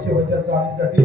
शेवटच्या चालीसाठी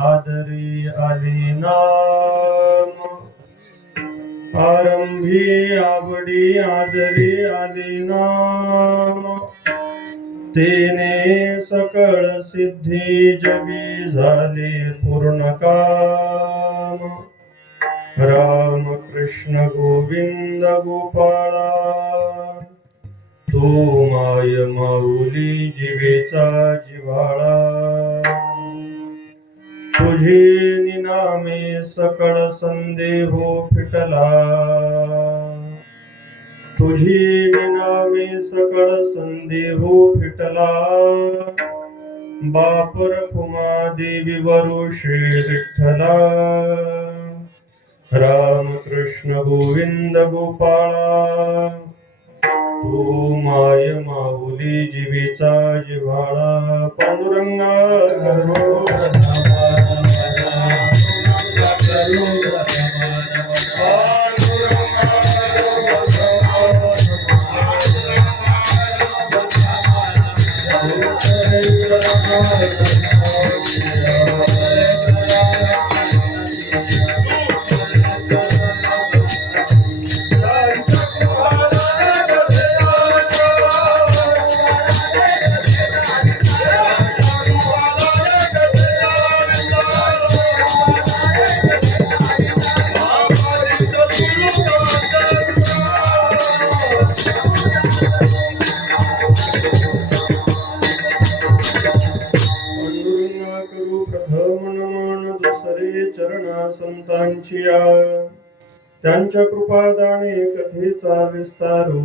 आदरी आली नाम आरंभी आवडी आदरी आली नाम तेने सकळ सिद्धी जगी झाले पूर्ण काम राम कृष्ण गोविंद गोपाळा तू माय माऊली जीवेचा जिव्हाळा तुझी निनामे सकळ संदेहो फिटला तुझी निनामे सकळ संदेहो फिटला बापर कुमा देवी वरुषे विठ्ठला राम कृष्ण गोविंद गोपाळा तू माय माऊली जीवेचा जिव्हाळा पांडुरंगा चरणा संतांची या, त्यांच्या कृपादाने कथेचा विस्तारू,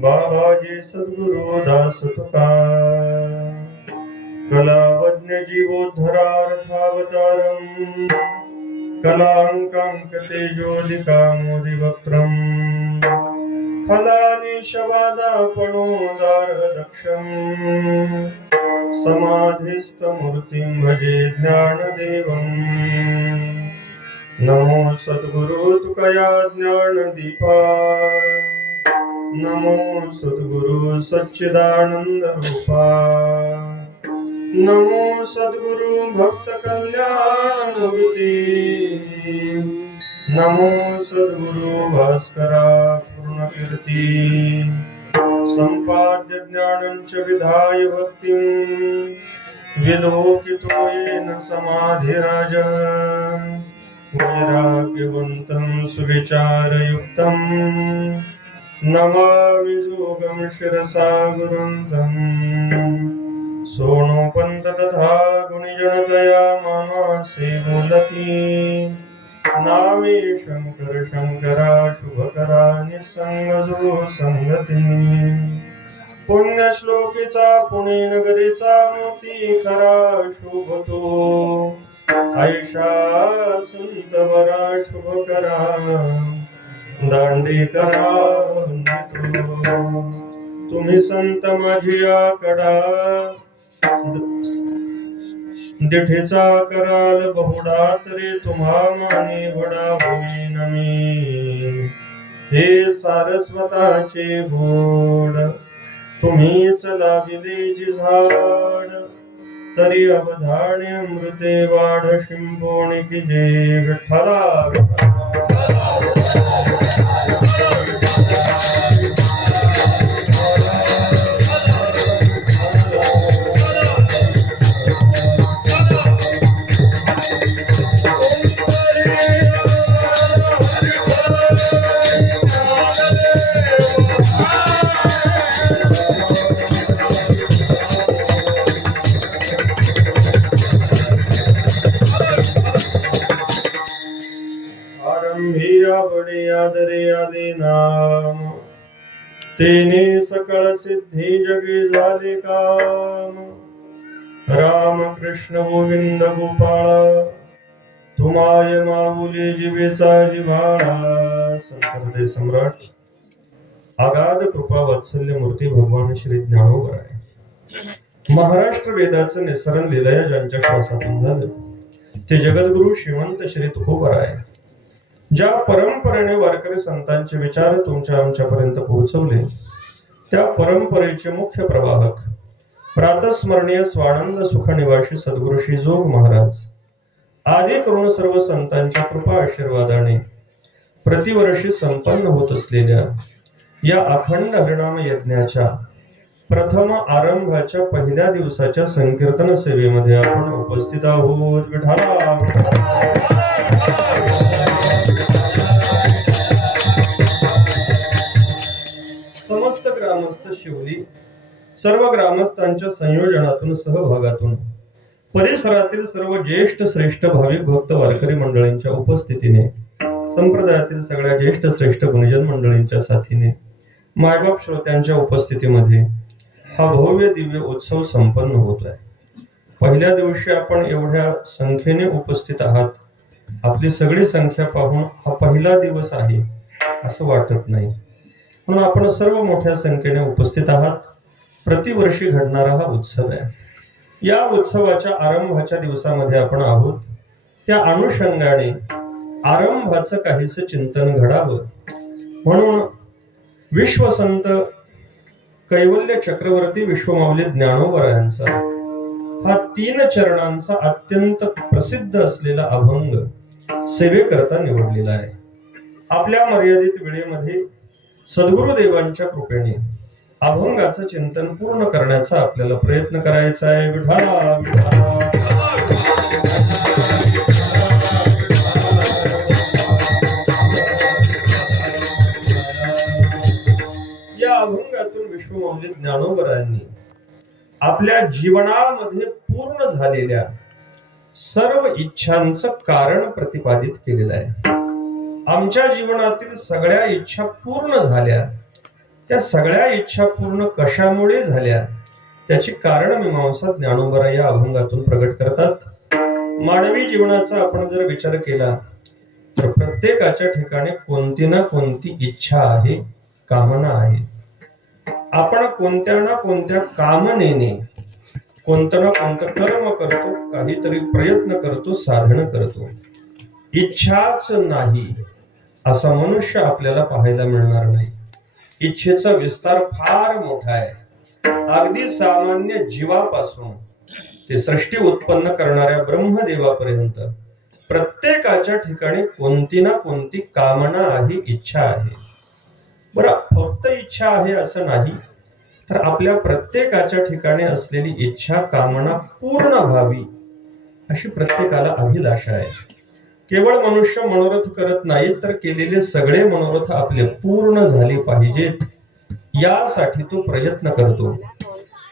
बाबाजी सद्गुरु दास तुका. कलावज्ञ जीवोद्धरार्थावतारम्, कलांकांक तेजोदिका मोदिवक्त्रम्, खलानिशवादापणोदार दक्षम्, समाधिस्थमूर्तिं भजे ज्ञानदेवम्. नमो सद्गुरु तुकया ज्ञानदीपा, नमो सद्गुरु सच्चिदानंद रूपा, नमो सद्गुरु भक्त कल्याण मूर्ती, नमो सद्गुरु भास्करा पूर्ण कीर्ती. संपाद्य ज्ञानञ्च विधाय भक्तिं, विलोकितो येन समाधिराज. वैराग्यवन्तं सुविचारयुक्तं, नमामि योगं शिरसा गुरुं. सोनोपंत तथा गुणिजनतया मामासे बोलती, नामे शंकर शंकरा शुभकरा निसंगजो संगती. पुण्यश्लोकीचा पुणे नगरीचा मोती खरा शोभतो, ऐशा संत वरा शुभकरा दांडेकरा वंदितो. तुम्ही संत माझिया कडा, दिठेचा कराल बहुडा तरी तुम्हा माने वडा होईन मी. हे सारस्वताचे गोड तुम्हीच लाविले जी झाड, तरी अवधाने अमृते वाढ शिंपोणी की जे विठ्ठला. आदरे आदि नाम, तेने सकळ सिद्धी जगी झाले काम. राम कृष्ण गोविंद गोपाळा, तुमाय माऊली जीवेचा जिव्हाळा. संत हृदय सम्राट अगाध कृपा वात्सल्य मूर्ती भगवान श्री ज्ञानोबराय. महाराष्ट्र वेदाचं निसरण लीलया ज्यांच्या श्वासातून झालं, ते जगद्गुरु श्रीमंत श्री तुकोबराय. ज्या परंपरेने वारकरी संतांचे विचार तुमच्या आमच्यापर्यंत पोहोचवले, त्या परंपरेचे मुख्य प्रवाहक प्रातस्मरणीय स्वानंद सुखनिवासी सद्गुरु श्री जोग महाराज आदी करून सर्व संतांच्या कृपा आशीर्वादाने प्रतिवर्षी संपन्न होत असलेल्या या अखंड हरिनाम यज्ञाच्या प्रथम आरंभाच्या पहिल्या दिवसाच्या संकीर्तन सेवेमध्ये आपण उपस्थित आहोत. विठाला समस्त ग्रामस्थ शिवली सर्व ग्रामस्थांच्या संयोजनातून सहभागातून परिसरातील सर्व ज्येष्ठ श्रेष्ठ भाविक भक्त वारकरी मंडळींच्या उपस्थितीने संप्रदायातील सगळ्या ज्येष्ठ श्रेष्ठ गुणजन मंडळींच्या साथीने मायबाप श्रोत्यांच्या उपस्थितीमध्ये हा भव्य दिव्य उत्सव संपन्न होत आहे. पहिल्या दिवशी आपण एवढ्या संख्येने उपस्थित आहात, आपली सगळी संख्या पाहून हा पहिला दिवस आहे असं वाटत नाही, म्हणून आपण सर्व मोठ्या संख्येने उपस्थित आहात. प्रतिवर्षी घडणारा हा उत्सव आहे. या उत्सवाच्या आरंभाच्या दिवसामध्ये आपण आहोत. त्या अनुषंगाने आरंभाचं काहीसं चिंतन घडावं म्हणून विश्वसंत कैवल्य चक्रवर्ती विश्वमाऊली ज्ञानोबरायांचा हा 3 चरणांचा अत्यंत प्रसिद्ध असलेला अभंग सेवेकरता निवडलेला आहे. आपल्या मर्यादित वेळेमध्ये सद्गुरुदेवांच्या कृपेने अभंगाचं चिंतन पूर्ण करण्याचा आपल्याला प्रयत्न करायचा आहे. विठाला विठाला. या अभंगातून विश्वमाऊली ज्ञानोबरायांनी आपल्या जीवनामध्ये पूर्ण झालेल्या सर्व इच्छांचं कारण प्रतिपादित केलेलं आहे. आमच्या जीवनातील सगळ्या इच्छा पूर्ण झाल्या. त्या सगळ्या इच्छा पूर्ण कशामुळे झाल्या त्याची कारण मीमांसा ज्ञानोबा या अभंगातून प्रगट करतात. मानवी जीवनाचा आपण जर विचार केला तर प्रत्येकाच्या ठिकाणी कोणती ना कोणती इच्छा आहे, कामना आहे. आपण कोणत्या ना कोणत्या कामनेने कोणतं ना कोणतं कर्म करतो, काहीतरी प्रयत्न करतो, साधन करतो. इच्छाच नाही असा मनुष्य आपल्याला पाहायला मिळणार नाही. इच्छेचा विस्तार फार मोठा आहे. अगदी सामान्य जीवापासून ते सृष्टी उत्पन्न करणाऱ्या ब्रह्मदेवापर्यंत प्रत्येकाच्या ठिकाणी कोणती ना कोणती कामना आहे, इच्छा आहे. बरं, फक्त इच्छा आहे असं नाही, तर आपल्या प्रत्येकाच्या ठिकाणी असलेली इच्छा, कामना पूर्ण व्हावी अशी प्रत्येकाला अभिलाषा आहे. केवळ मनुष्य मनोरथ करत नाही, तर केलेले सगळे मनोरथ आपले पूर्ण झाले पाहिजेत यासाठी तो प्रयत्न करतो.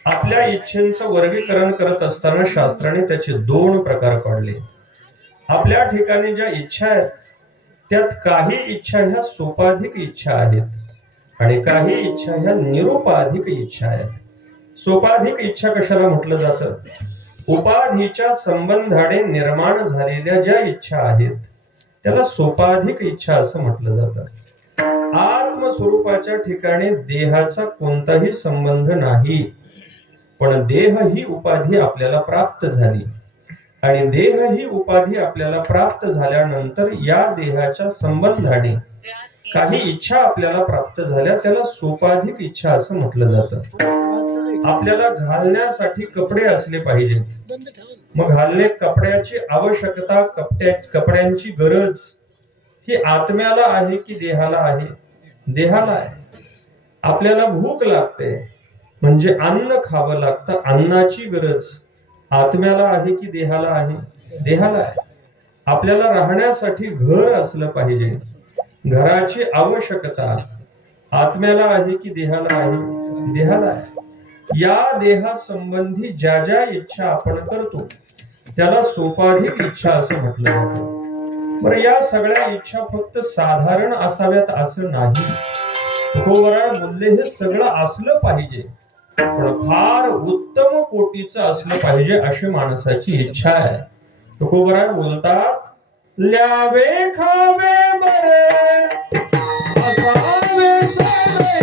आपल्या इच्छेचं वर्गीकरण करत असताना शास्त्राने त्याचे 2 प्रकार पाडले. आपल्या ठिकाणी ज्या इच्छा आहेत त्यात काही इच्छा ह्या सोपाधिक इच्छा आहेत आणि काही इच्छा ह्या निरुपाधिक इच्छा आहेत. सोपाधिक इच्छा कशाला म्हटलं जातं? उपाधीच्या संबंधाने निर्माण झालेल्या ज्या इच्छा आहेत त्याला सोपाधिक इच्छा असं म्हटलं जातं. आत्मस्वरूपाच्या ठिकाणी देहाचा कोणताही संबंध नाही, पण देह ही उपाधी आपल्याला प्राप्त झाली आणि देह ही उपाधी आपल्याला प्राप्त झाल्यानंतर या देहाच्या संबंधाने काही इच्छा आपल्याला प्राप्त झाल्या, त्याला सोपाधिक इच्छा असं म्हटलं जातं. आपल्याला घालण्यासाठी कपडे असले पाहिजेत, मग घालणे कपड्याची आवश्यकता, कपड्यांची गरज ही आत्म्याला आहे की देहाला आहे? देहाला आहे. आपल्याला भूक लागते म्हणजे अन्न खावं लागतं, अन्नाची गरज आत्म्याला आहे की देहाला आहे? देहाला आहे. आपल्याला राहण्यासाठी घर असलं पाहिजे, घराची आवश्यकता आत्म्याला आहे की देहाला आहे? देहाला आहे. या देहासंबंधी ज्या ज्या इच्छा आपण करतो त्याला सोपाधिक इच्छा असं म्हटलं जातं. बरं, या सगळ्या इच्छा फक्त साधारण असाव्यात असं नाही. तुकोबराय बोलले हे सगळं असलं पाहिजे, पण फार उत्तम कोटीचं असलं पाहिजे अशी माणसाची इच्छा आहे. तुकोबराय बोलतात, ल्यावे खावे बरे असावे सदैव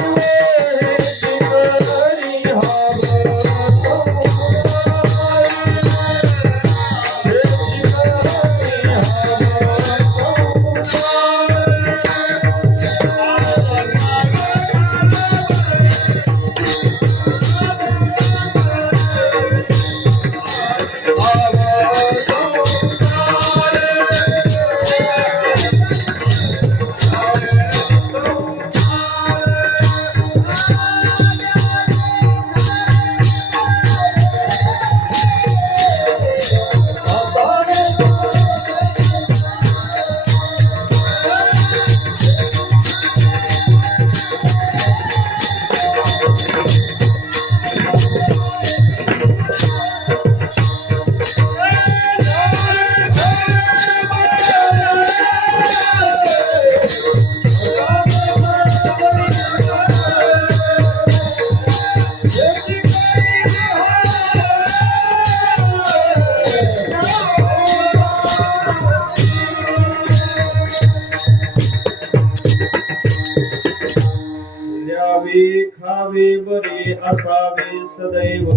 खावे बरे असावे सदैव.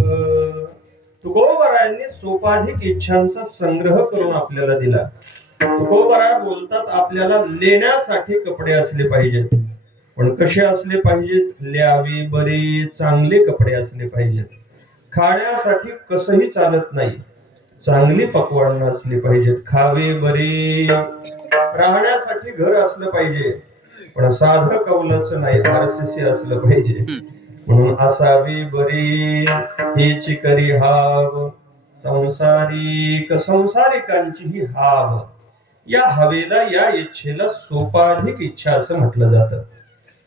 तुकोबरायांनी सोपाधिक इच्छांचा संग्रह करून आपल्याला दिला. तुकोबराय बोलतात, आपल्याला लेण्यासाठी कपडे असले पाहिजेत, पण कसे असले पाहिजेत? ल्यावे बरे, चांगले कपडे असले पाहिजेत. खाण्यासाठी कसंही चालत नाही, चांगली पक्वान्न असली पाहिजेत. खावे बरे, राहण्यासाठी घर असलं पाहिजे, पण साधं कौलच नाही, RCC असलं पाहिजे. म्हणून असावे बरे हेची करी हाव, संसारिकांची ही हाव. या हवेला, या इच्छेला सोपाधिक इच्छा असं म्हटलं जातं.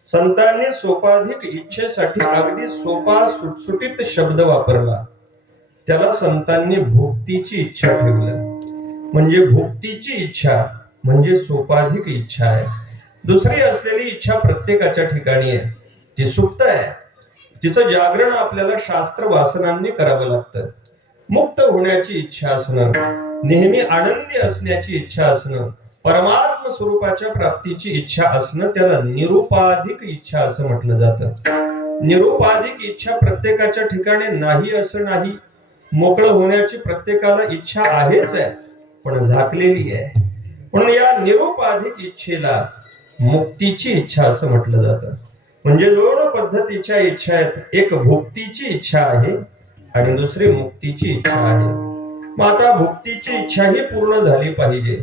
संतांनी सोपाधिक इच्छेसाठी अगदी सोपा सुटसुटीत शब्द वापरला. त्याला संतांनी भोक्तीची इच्छा ठेवलं. म्हणजे भुक्तीची इच्छा, म्हणजे सोपाधिक इच्छा आहे. दुसरी असलेली इच्छा प्रत्येकाच्या ठिकाणी आहे, ती सुप्त आहे. तिचं जागरण आपल्याला शास्त्र वासनांनी करावं लागतं. मुक्त होण्याची इच्छा असणं, नेहमी आनंदी असण्याची इच्छा असणं, परमात्म स्वरूपाच्या प्राप्तीची इच्छा असणं, त्याला निरुपाधिक इच्छा असं म्हटलं जातं. निरुपाधिक इच्छा प्रत्येकाच्या ठिकाणी नाही असं नाही. मोकळं होण्याची प्रत्येकाला इच्छा आहेच आहे, पण झाकलेली आहे. म्हणून या निरुपाधिक इच्छेला मुक्तीची इच्छा असं म्हटलं जातं. म्हणजे दोन पद्धतीच्या इच्छा आहेत. एक भुक्तीची इच्छा आहे आणि दुसरी मुक्तीची इच्छा आहे. मग आता भुक्तीची इच्छाही पूर्ण झाली पाहिजे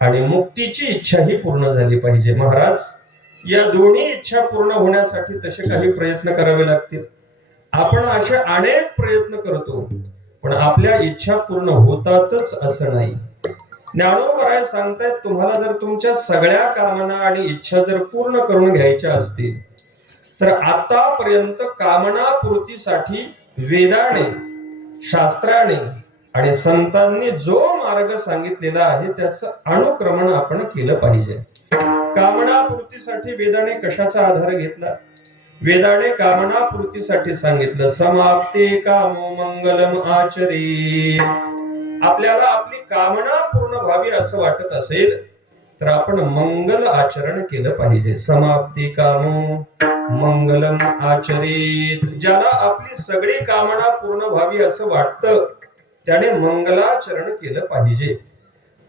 आणि मुक्तीची इच्छाही पूर्ण झाली पाहिजे. महाराज, या दोन्ही इच्छा पूर्ण होण्यासाठी तसे काही प्रयत्न करावे लागतील. आपण असे अनेक प्रयत्न करतो, पण आपल्या इच्छा पूर्ण होतातच असं नाही. ज्ञानोबराय सांगतायत, तुम्हाला जर तुमच्या सगळ्या कामना आणि इच्छा जर पूर्ण करून घ्यायच्या असतील तर आतापर्यंत कामना पूर्तीसाठी वेदाने, शास्त्राने आणि संतांनी जो मार्ग सांगितलेला आहे त्याचं अनुक्रमण आपण केलं पाहिजे. कामना पूर्तीसाठी वेदाने कशाचा आधार घेतला? वेदाने कामना पूर्तीसाठी सांगितलं, समाप्ते कामो मंगलम आचरे. आपल्याला आपली कामना पूर्ण व्हावी असं वाटत असेल तर आपण मंगल आचरण केलं पाहिजे. समाप्ती कामो मंगलम आचरेत. ज्याला आपली सगळी कामना पूर्ण व्हावी असं वाटतं त्याने मंगलाचरण केलं पाहिजे.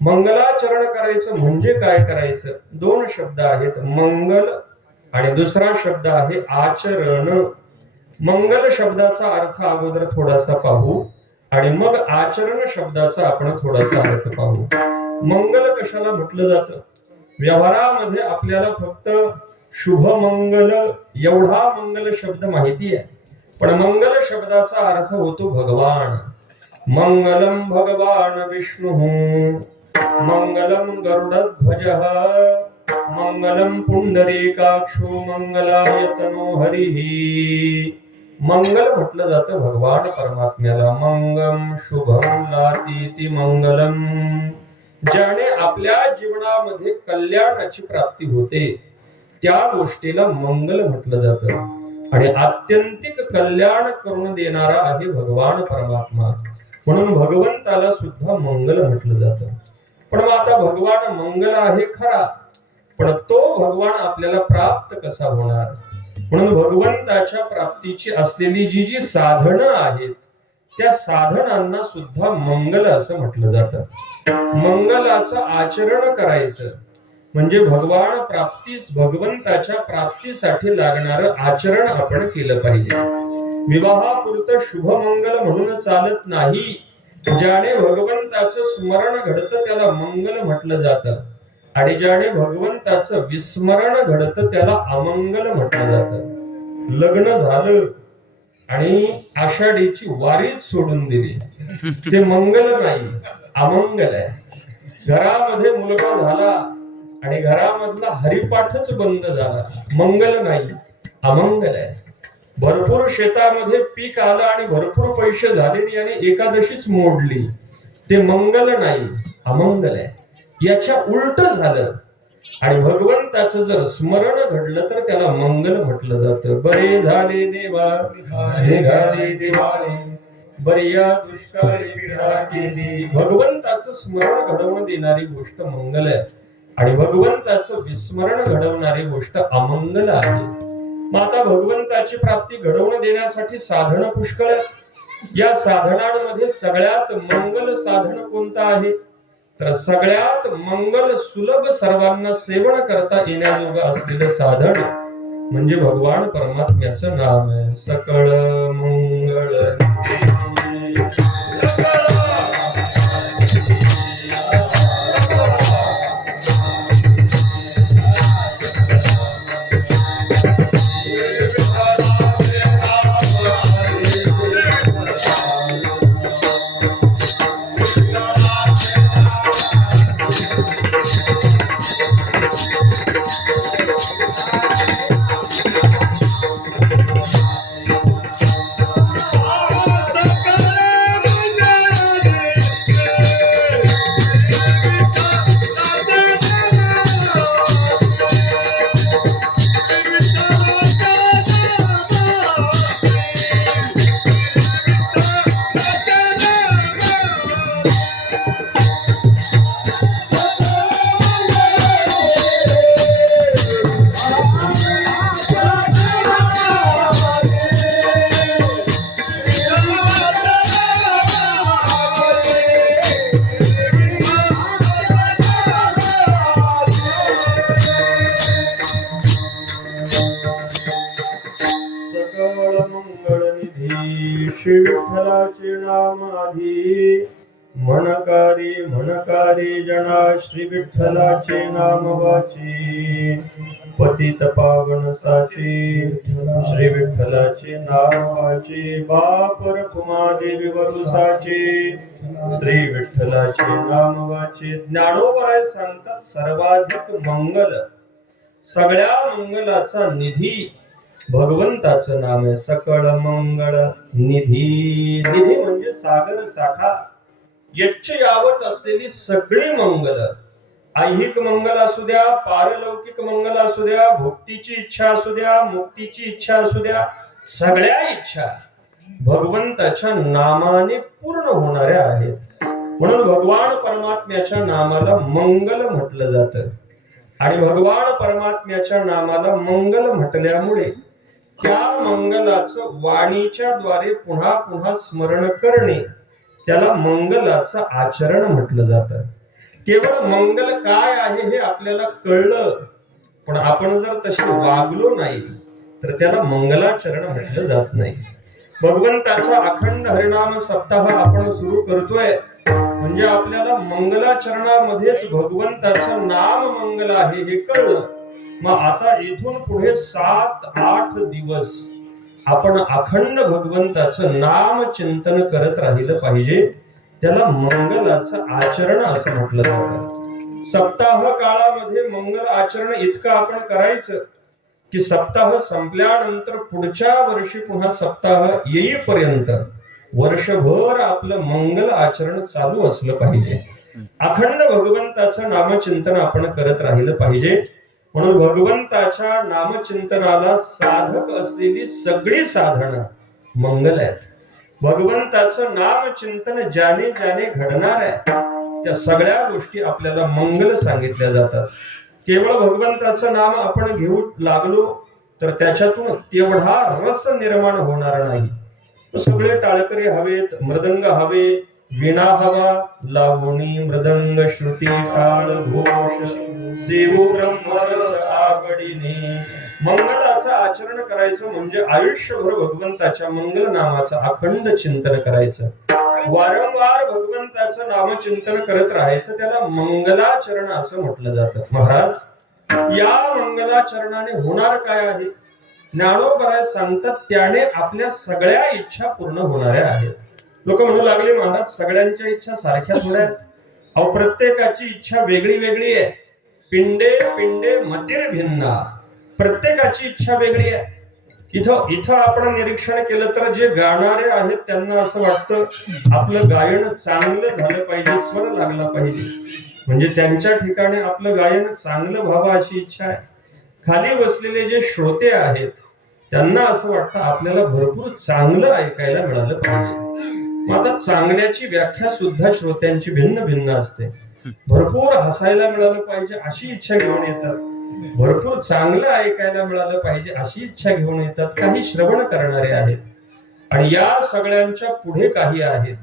मंगलाचरण करायचं म्हणजे काय करायचं? दोन शब्द आहेत, मंगल आणि दुसरा शब्द आहे आचरण. मंगल शब्दाचा अर्थ अगोदर थोडासा पाहू आणि मग आचरण शब्दाचा आपण थोडासा अर्थ पाहू. मंगल कशाला म्हटलं जातं? व्यवहारामध्ये आपल्याला फक्त शुभ मंगल एवढा मंगल शब्द माहिती आहे, पण मंगल शब्दाचा अर्थ होतो भगवान. मंगलम भगवान विष्णु, मंगलम गरुडध्वजः, मंगलम पुंडरीकाक्षो, मंगलाय तनो हरिः. मंगल म्हटलं जातं भगवान परमात्म्याला. मंगम शुभम लातीति मंगलम. ज्याने आपल्या जीवनामध्ये कल्याणाची प्राप्ती होते त्या गोष्टीला मंगल म्हटलं जातं आणि आत्यंतिक कल्याण करून देणारा आहे भगवान परमात्मा. म्हणून भगवंताला सुद्धा मंगल म्हटलं जातं. पण मग आता भगवान मंगल आहे खरा, पण तो भगवान आपल्याला प्राप्त कसा होणार? म्हणून भगवंताच्या प्राप्तीची असलेली जी साधनं आहेत त्या साधनांना सुद्धा मंगल असं म्हटलं जातं. मंगलाचं आचरण करायचं म्हणजे भगवान प्राप्तीस, भगवंताच्या प्राप्तीसाठी लागणारं आचरण आपण केलं पाहिजे. विवाहापुरतं शुभ मंगल म्हणून चालत नाही. ज्याने भगवंताचं स्मरण घडतं त्याला मंगल म्हटलं जातं आणि ज्याने भगवंताचं विस्मरण घडतं त्याला अमंगल म्हटलं जातं. लग्न झालं आणि आषाढीची वारीच सोडून दिली, ते मंगल नाही, अमंगल आहे. घरामध्ये मुलगा झाला आणि घरामधला हरिपाठच बंद झाला, मंगल नाही, अमंगल आहे. भरपूर शेतामध्ये पीक आलं आणि भरपूर पैसे झाले आणि एकादशीच मोडली, ते मंगल नाही, अमंगल आहे. याच्या उलट झालं आणि भगवंताचं जर स्मरण घडलं तर त्याला मंगल म्हटलं जातं. बरे झाले देवा निघाले देवाने, बरिया दुष्काळी पीडा केली. भगवंताचं स्मरण घडवून देणारी गोष्ट मंगल आहे आणि भगवंताचं विस्मरण घडवणारी गोष्ट अमंगल आहे. मग आता भगवंताची प्राप्ती घडवून देण्यासाठी साधन पुष्कळ आहेत. या साधनांमध्ये सगळ्यात मंगल साधन कोणतं आहे? तर सगळ्यात मंगल सुलभ, सर्वांना सेवन करता येण्याजोगं असलेलं साधन म्हणजे भगवान परमात्म्याचं नाम आहे. सकळ मंगळ म्हणकारी जना श्री विठ्ठलाचे नाम वाची पतित पावन साची श्री विठ्ठलाचे नाम वाची बाप रखुमादेवी वरुसाची श्री विठ्ठलाचे नाम वाची ज्ञानोबराय सांगतात सर्वाधिक मंगल सगळ्या मंगलाचा निधी भगवंताचं नाम आहे सकळ मंगळ निधी निधी म्हणजे सागर साठा यच्च यावत असलेली सगळी मंगल ऐहिक मंगल असू द्या पारलौकिक मंगल असू द्या भुक्तीची इच्छा असू द्या मुक्तीची इच्छा असू द्या सगळ्या इच्छा भगवंताच्या नामाने पूर्ण होणाऱ्या आहेत म्हणून भगवान परमात्म्याच्या नामाला मंगल म्हटलं जातं आणि भगवान परमात्म्याच्या नामाला मंगल म्हटल्यामुळे त्या मंगलाचं वाणीच्या द्वारे पुन्हा पुन्हा स्मरण करणे त्याला मंगलाचं आचरण म्हटलं जातं केवळ मंगल काय आहे हे आपल्याला कळलं पण आपण जर तसे वागलो नाही तर त्याला मंगलाचरण म्हटलं जात नाही भगवंताचा अखंड हरिनाम सप्ताह आपण सुरू करतोय म्हणजे आपल्याला मंगलाचरणामध्येच भगवंताचं नाम मंगल आहे हे कळलं मग आता इथून पुढे 7-8 दिवस आपण अखंड भगवंताचं नाम चिंतन करत राहिलं पाहिजे त्याला मंगलाचं आचरण असं म्हटलं जातं सप्ताह काळामध्ये मंगल आचरण इतकं आपण करायचं की सप्ताह संपल्यानंतर पुढच्या वर्षी पुन्हा सप्ताह येईपर्यंत वर्षभर आपलं मंगल आचरण चालू असलं पाहिजे अखंड भगवंताचं नामचिंतन आपण करत राहिलं पाहिजे म्हणून भगवंताच्या नामचिंतनाला साधक असलेली सगळी साधनं मंगल आहेत भगवंताचं नामचिंतन ज्याने ज्याने घडणार आहे त्या सगळ्या गोष्टी आपल्याला मंगल सांगितल्या जातात केवळ भगवंताचं नाम आपण घेऊ लागलो तर त्याच्यातून तेवढा रस निर्माण होणार नाही सगळे टाळकरी हवेत मृदंग हवे वीणा हवा लावणी मृदंग श्रुती टाळ घोष सेवो ब्रह्मरस आवडीने मंगलाचं आचरण करायचं म्हणजे आयुष्यभर भगवंताच्या मंगल नामाचं अखंड चिंतन करायचं वारंवार भगवंताचं नामचिंतन करत राहायचं त्याला मंगलाचरण असं म्हटलं जातं महाराज या मंगलाचरणाने होणार काय आहे ज्ञानोबराय सांगतात त्याने आपल्या सगळ्या इच्छा पूर्ण होणाऱ्या आहेत लोक म्हणू लागले महाराज सगळ्यांच्या इच्छा सारख्या थोड्या अहो प्रत्येकाची इच्छा वेगळी वेगळी आहे पिंडे पिंडे मतिर भिन्ना प्रत्येकाची इच्छा वेगळी आहे इथं आपण निरीक्षण केलं तर जे गाणारे आहेत त्यांना असं वाटतं आपलं गायन चांगलं झालं पाहिजे स्वर लागला पाहिजे म्हणजे त्यांच्या ठिकाणी आपलं गायन चांगलं व्हावं अशी इच्छा आहे खाली बसलेले जे श्रोते आहेत त्यांना असं वाटतं आपल्याला भरपूर चांगलं ऐकायला मिळालं पाहिजे आता चांगल्याची व्याख्या सुद्धा श्रोत्यांची भिन्न भिन्न असते भरपूर हसायला मिळालं पाहिजे अशी इच्छा घेऊन येतात भरपूर चांगलं ऐकायला मिळालं पाहिजे अशी इच्छा घेऊन येतात काही श्रवण करणारे आहेत आणि या सगळ्यांच्या पुढे काही आहेत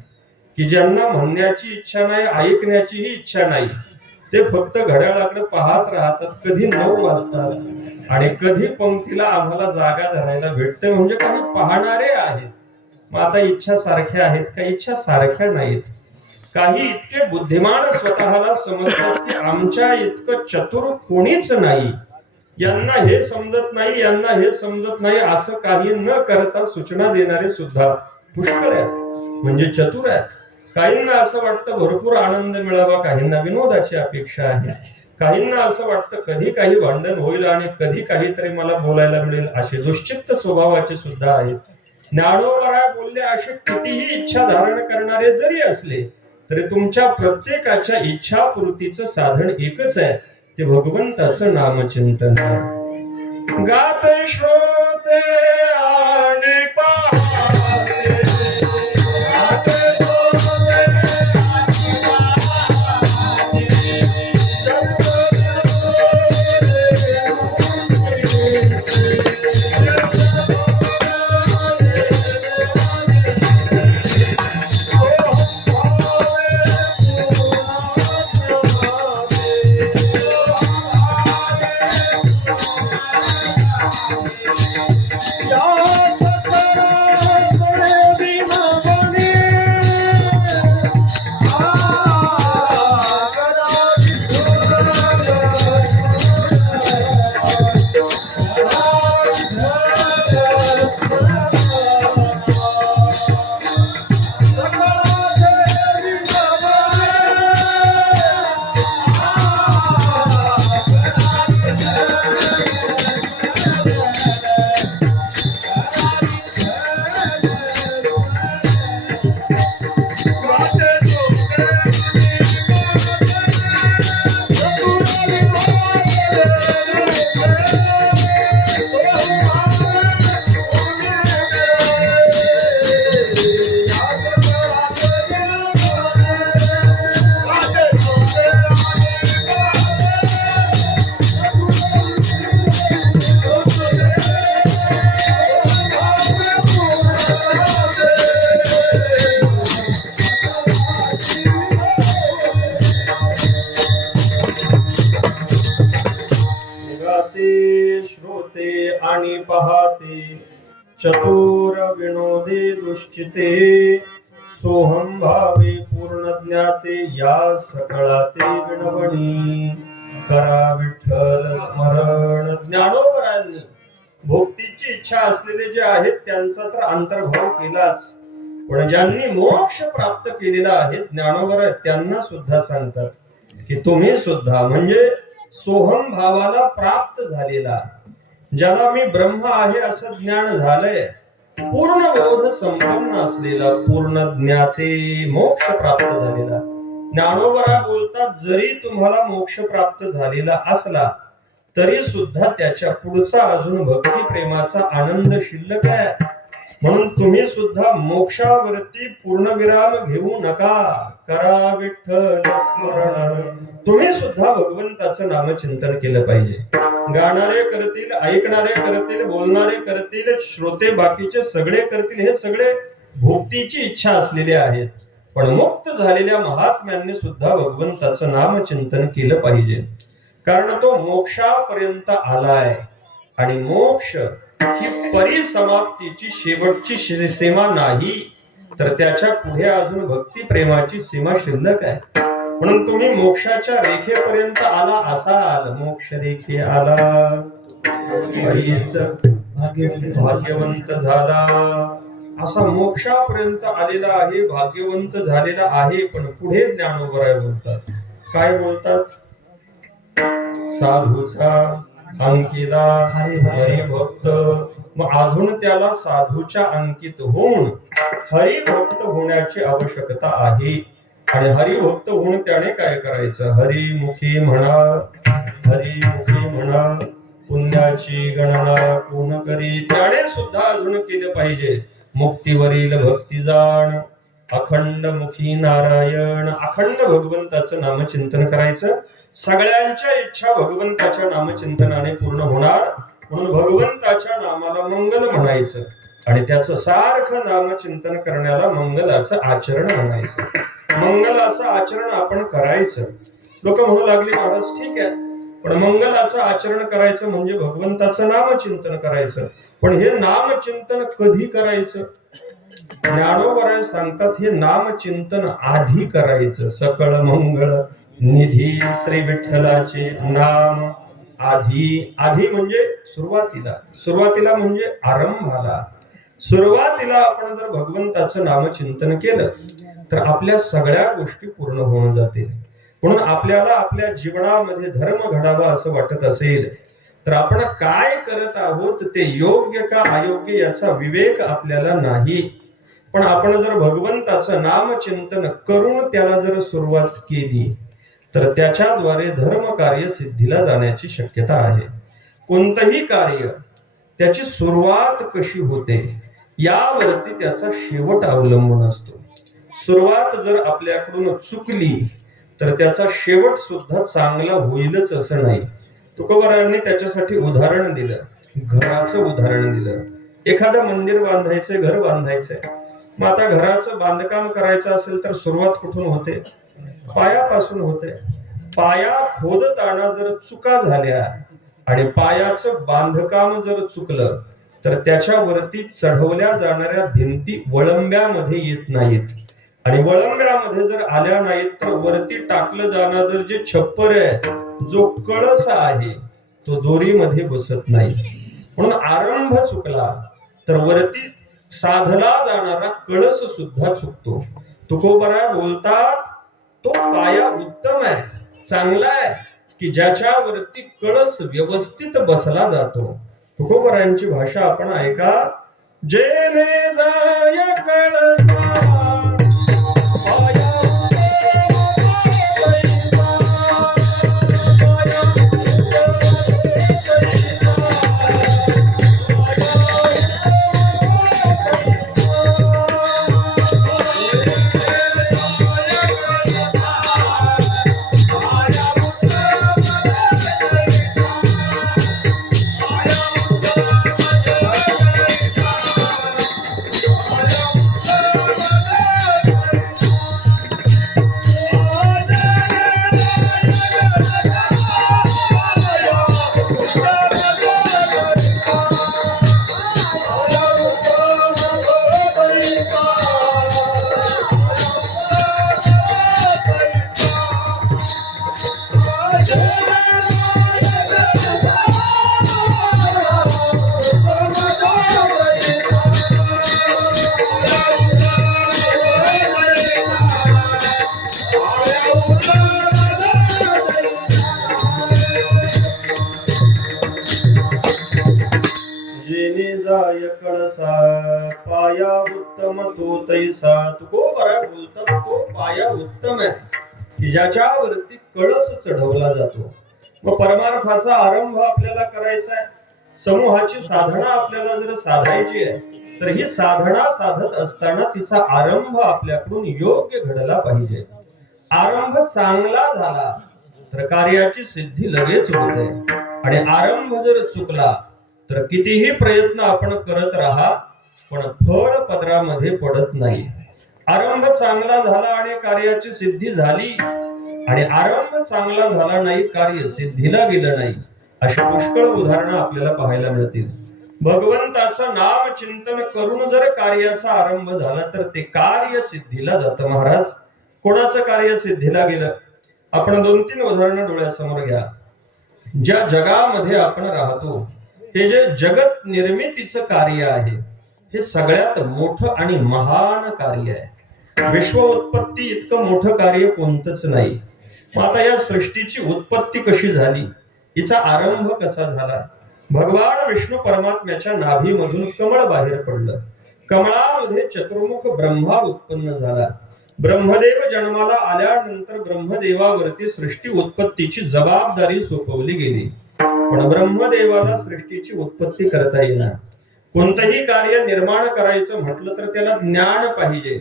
की ज्यांना म्हणण्याची इच्छा नाही ऐकण्याचीही इच्छा नाही ते फक्त घड्याळाकडे पाहत राहतात कधी 9 वाजतात आणि कधी पंक्तीला आम्हाला जागा धरायला भेटते म्हणजे काही पाहणारे आहेत मग आता इच्छा सारख्या आहेत काही इच्छा सारख्या नाहीत काही इतके बुद्धिमान स्वतःला समजतात की आमच्या इतकं चतुर कोणीच नाही यांना हे समजत नाही यांना हे समजत नाही असं काही न करता सूचना देणारे सुद्धा पुष्कळ आहेत म्हणजे चतुर आहेत काहींना असं वाटतं भरपूर आनंद मिळावा काहींना विनोदाची अपेक्षा आहे काहींना असं वाटतं कधी काही भांडण होईल आणि कधी काहीतरी मला बोलायला मिळेल असे दुश्चित्त स्वभावाचे सुद्धा आहेत ज्ञानोबराय बोलले असे कितीही इच्छा धारण करणारे जरी असले तरी तुमच्या प्रत्येकाच्या इच्छापूर्तीचं साधन एकच आहे ते भगवंताचं नामचिंतन गात श्रोते आणि पाहते आणि पाहते चतुर विनोदे दुश्चिते सोहम भावे पूर्ण ज्ञाते या सकळाते विनवणी करा विठ्ठल स्मरण. ज्ञानोबरांनी भोक्तीची इच्छा असलेले जे आहेत त्यांचा तर अंतर्भाव केलाच, पण ज्यांनी मोक्ष प्राप्त केलेला आहे ज्ञानोबर त्यांना सुद्धा सांगतात की तुम्ही सुद्धा म्हणजे सोहम भावाला प्राप्त झालेला, ज्याला मी ब्रह्म आहे असं ज्ञान झालंय, पूर्ण बोध संपन्न असलेला, पूर्ण ज्ञाते मोक्ष प्राप्त झालेला. ज्ञानोबरा बोलतात जरी तुम्हाला मोक्ष प्राप्त झालेला असला तरी सुद्धा त्याच्या पुढचा अजून भक्ती प्रेमाचा आनंद शिल्लक आहे, म्हणून तुम्ही सुद्धा मोक्षावरती पूर्णविराम घेऊ नका. करा विठ्ठल स्मरण. तुम्ही सुद्धा भगवंताचं नामचिंतन केलं पाहिजे. गाणारे करतील, ऐकणारे करतील, बोलणारे करतील, श्रोते बाकीचे सगळे करतील, हे सगळे भोक्तीची इच्छा असलेले आहेत, पण मुक्त झालेल्या महात्म्यांनी सुद्धा भगवंताचं नामचिंतन केलं पाहिजे, कारण तो मोक्षापर्यंत आलाय आणि मोक्ष ही परिसमाप्तीची शेवटची सीमा नाही, तर त्याच्या पुढे अजून भक्ती प्रेमाची सीमा शिल्लक आहे. म्हणून तुम्ही मोक्षाच्या रेखेपर्यंत आला असाल, मोक्ष रेखे आला भाग्यवंत झाला, असा मोक्षापर्यंत आलेला आहे, भाग्यवंत झालेला आहे. पण पुढे ज्ञानोबराय बोलतात, काय बोलतात? साधूचा अंकिला हरिभक्त. मग अजून त्याला साधूच्या अंकित होऊन हरिभक्त होण्याची आवश्यकता आहे. आणि हरिभक्त होऊन त्याने काय करायचं? हरिमुखी म्हणा, हरिमुखी म्हणा, पुण्याची गणना कोण करी. त्याने सुद्धा अजून केलं पाहिजे. मुक्तीवरील भक्ती जाण, अखंड मुखी नारायण. अखंड भगवंताचं नामचिंतन करायचं. सगळ्यांच्या इच्छा भगवंताच्या नामचिंतनाने पूर्ण होणार, म्हणून भगवंताच्या नामाला मंगल म्हणायचं आणि त्याचं सारखं नामचिंतन करण्याला मंगलाचं आचरण म्हणायचं. मंगलाचं आचरण आपण करायचं. लोक म्हणू लागले महाराज ठीक आहे, पण मंगलाचं आचरण करायचं म्हणजे भगवंताचं नामचिंतन करायचं, पण हे नामचिंतन कधी करायचं? ज्ञानोबराय सांगतात हे नामचिंतन आधी करायचं. सकळ मंगळ निधी श्री विठ्ठलाचे नाम आधी. आधी म्हणजे सुरुवातीला, सुरुवातीला म्हणजे आरंभाला. सुरुवातीला आपण जर भगवंताचं नामचिंतन केलं तर आपल्या सगळ्या गोष्टी पूर्ण होऊन जातील. म्हणून आपल्याला आपल्या जीवनामध्ये धर्म घडावा असं वाटत असेल तर आपण काय करत आहोत ते योग्य का अयोग्य याचा विवेक आपल्याला नाही. पण आपण जर भगवंताचं नामचिंतन करून त्याला जर सुरुवात केली तर त्याच्याद्वारे धर्म कार्य सिद्धीला जाण्याची शक्यता आहे. कोणतंही कार्य त्याची सुरुवात कशी होते यावरती त्याचा शेवट अवलंबून असतो. सुरुवात जर आपल्याकडून चुकली तर त्याचा शेवट सुद्धा चांगला होईलच असं नाही. तुकोबारायांनी त्याच्यासाठी उदाहरण दिलं, घराचं उदाहरण दिलं. एखादं मंदिर बांधायचंय, घर बांधायचंय, मग आता घराचं बांधकाम करायचं असेल तर सुरुवात कुठून होते? पायापासून होते. पाया खोदताना जर चुका झाल्या आणि पायाचं बांधकाम जर चुकलं तर त्याच्यावरती चढवल्या जाणाऱ्या भिंती वळंब्यामध्ये येत नाहीत, आणि वळंब्यामध्ये जर आल्या नाहीत तर वरती टाकलं जाणार जर जे छप्पर आहे, जो कळस आहे, तो दोरीमध्ये बसत नाही. म्हणून आरंभ चुकला तर वरती साधला जाणारा कळस सुद्धा चुकतो. तुकोबाराय बोलतात तो पाया उत्तम आहे, चांगला आहे की ज्याच्यावरती कळस व्यवस्थित बसला जातो. तुकोबारायांची भाषा आपण ऐका. जेने जाय कळसा जेने जाय कळसा पाया उत्तम तो तैसा. तुकोबरा बोलतात तो पाया उत्तम आहे की ज्याच्यावरती कळस चढवला जातो. मग परमार्थाचा आरंभ आपल्याला करायचा आहे, समूहाची साधना आपल्याला जर साधायची आहे, तर ही साधना साधत असताना तिचा आरंभ आपल्याकडून योग्य घडला पाहिजे. आरंभ चांगला झाला तर कार्याची सिद्धी लगेच होते, आणि आरंभ जर चुकला तर कितीही प्रयत्न आपण करत राहा पण फळ पदरामध्ये पडत नाही. आरंभ चांगला झाला आणि कार्याची सिद्धी झाली, आणि आरंभ चांगला झाला नाही, कार्य सिद्धीला गेलं नाही, अशी पुष्कळ उदाहरणं आपल्याला पाहायला मिळतील. भगवंताचं नाम चिंतन करून जर कार्याचा आरंभ झाला तर ते कार्य सिद्धीला जातं. महाराज, कोणाचं कार्य सिद्धीला गेलं? आपण 2-3 उदाहरणं डोळ्यासमोर घ्या. ज्या जगामध्ये आपण राहतो, हे जे जगत निर्मितीचं कार्य आहे, हे सगळ्यात मोठं आणि महान कार्य आहे. विश्व उत्पत्ती इतकं मोठं कार्य कोणतंच नाही. मग आता या सृष्टीची उत्पत्ती कशी झाली, हिचा आरंभ कसा झाला? भगवान विष्णू परमात्म्याच्या नाभीमधून कमळ बाहेर पडलं. कमळामध्ये चतुर्मुख ब्रह्मा उत्पन्न झाला. ब्रह्मदेव जन्माला आल्यानंतर ब्रह्मदेवावरती सृष्टी उत्पत्तीची जबाबदारी सोपवली गेली. पण ब्रह्मदेवाला सृष्टीची उत्पत्ती करता येणार. कोणतंही कार्य निर्माण करायचं म्हटलं तर त्याला ज्ञान पाहिजे.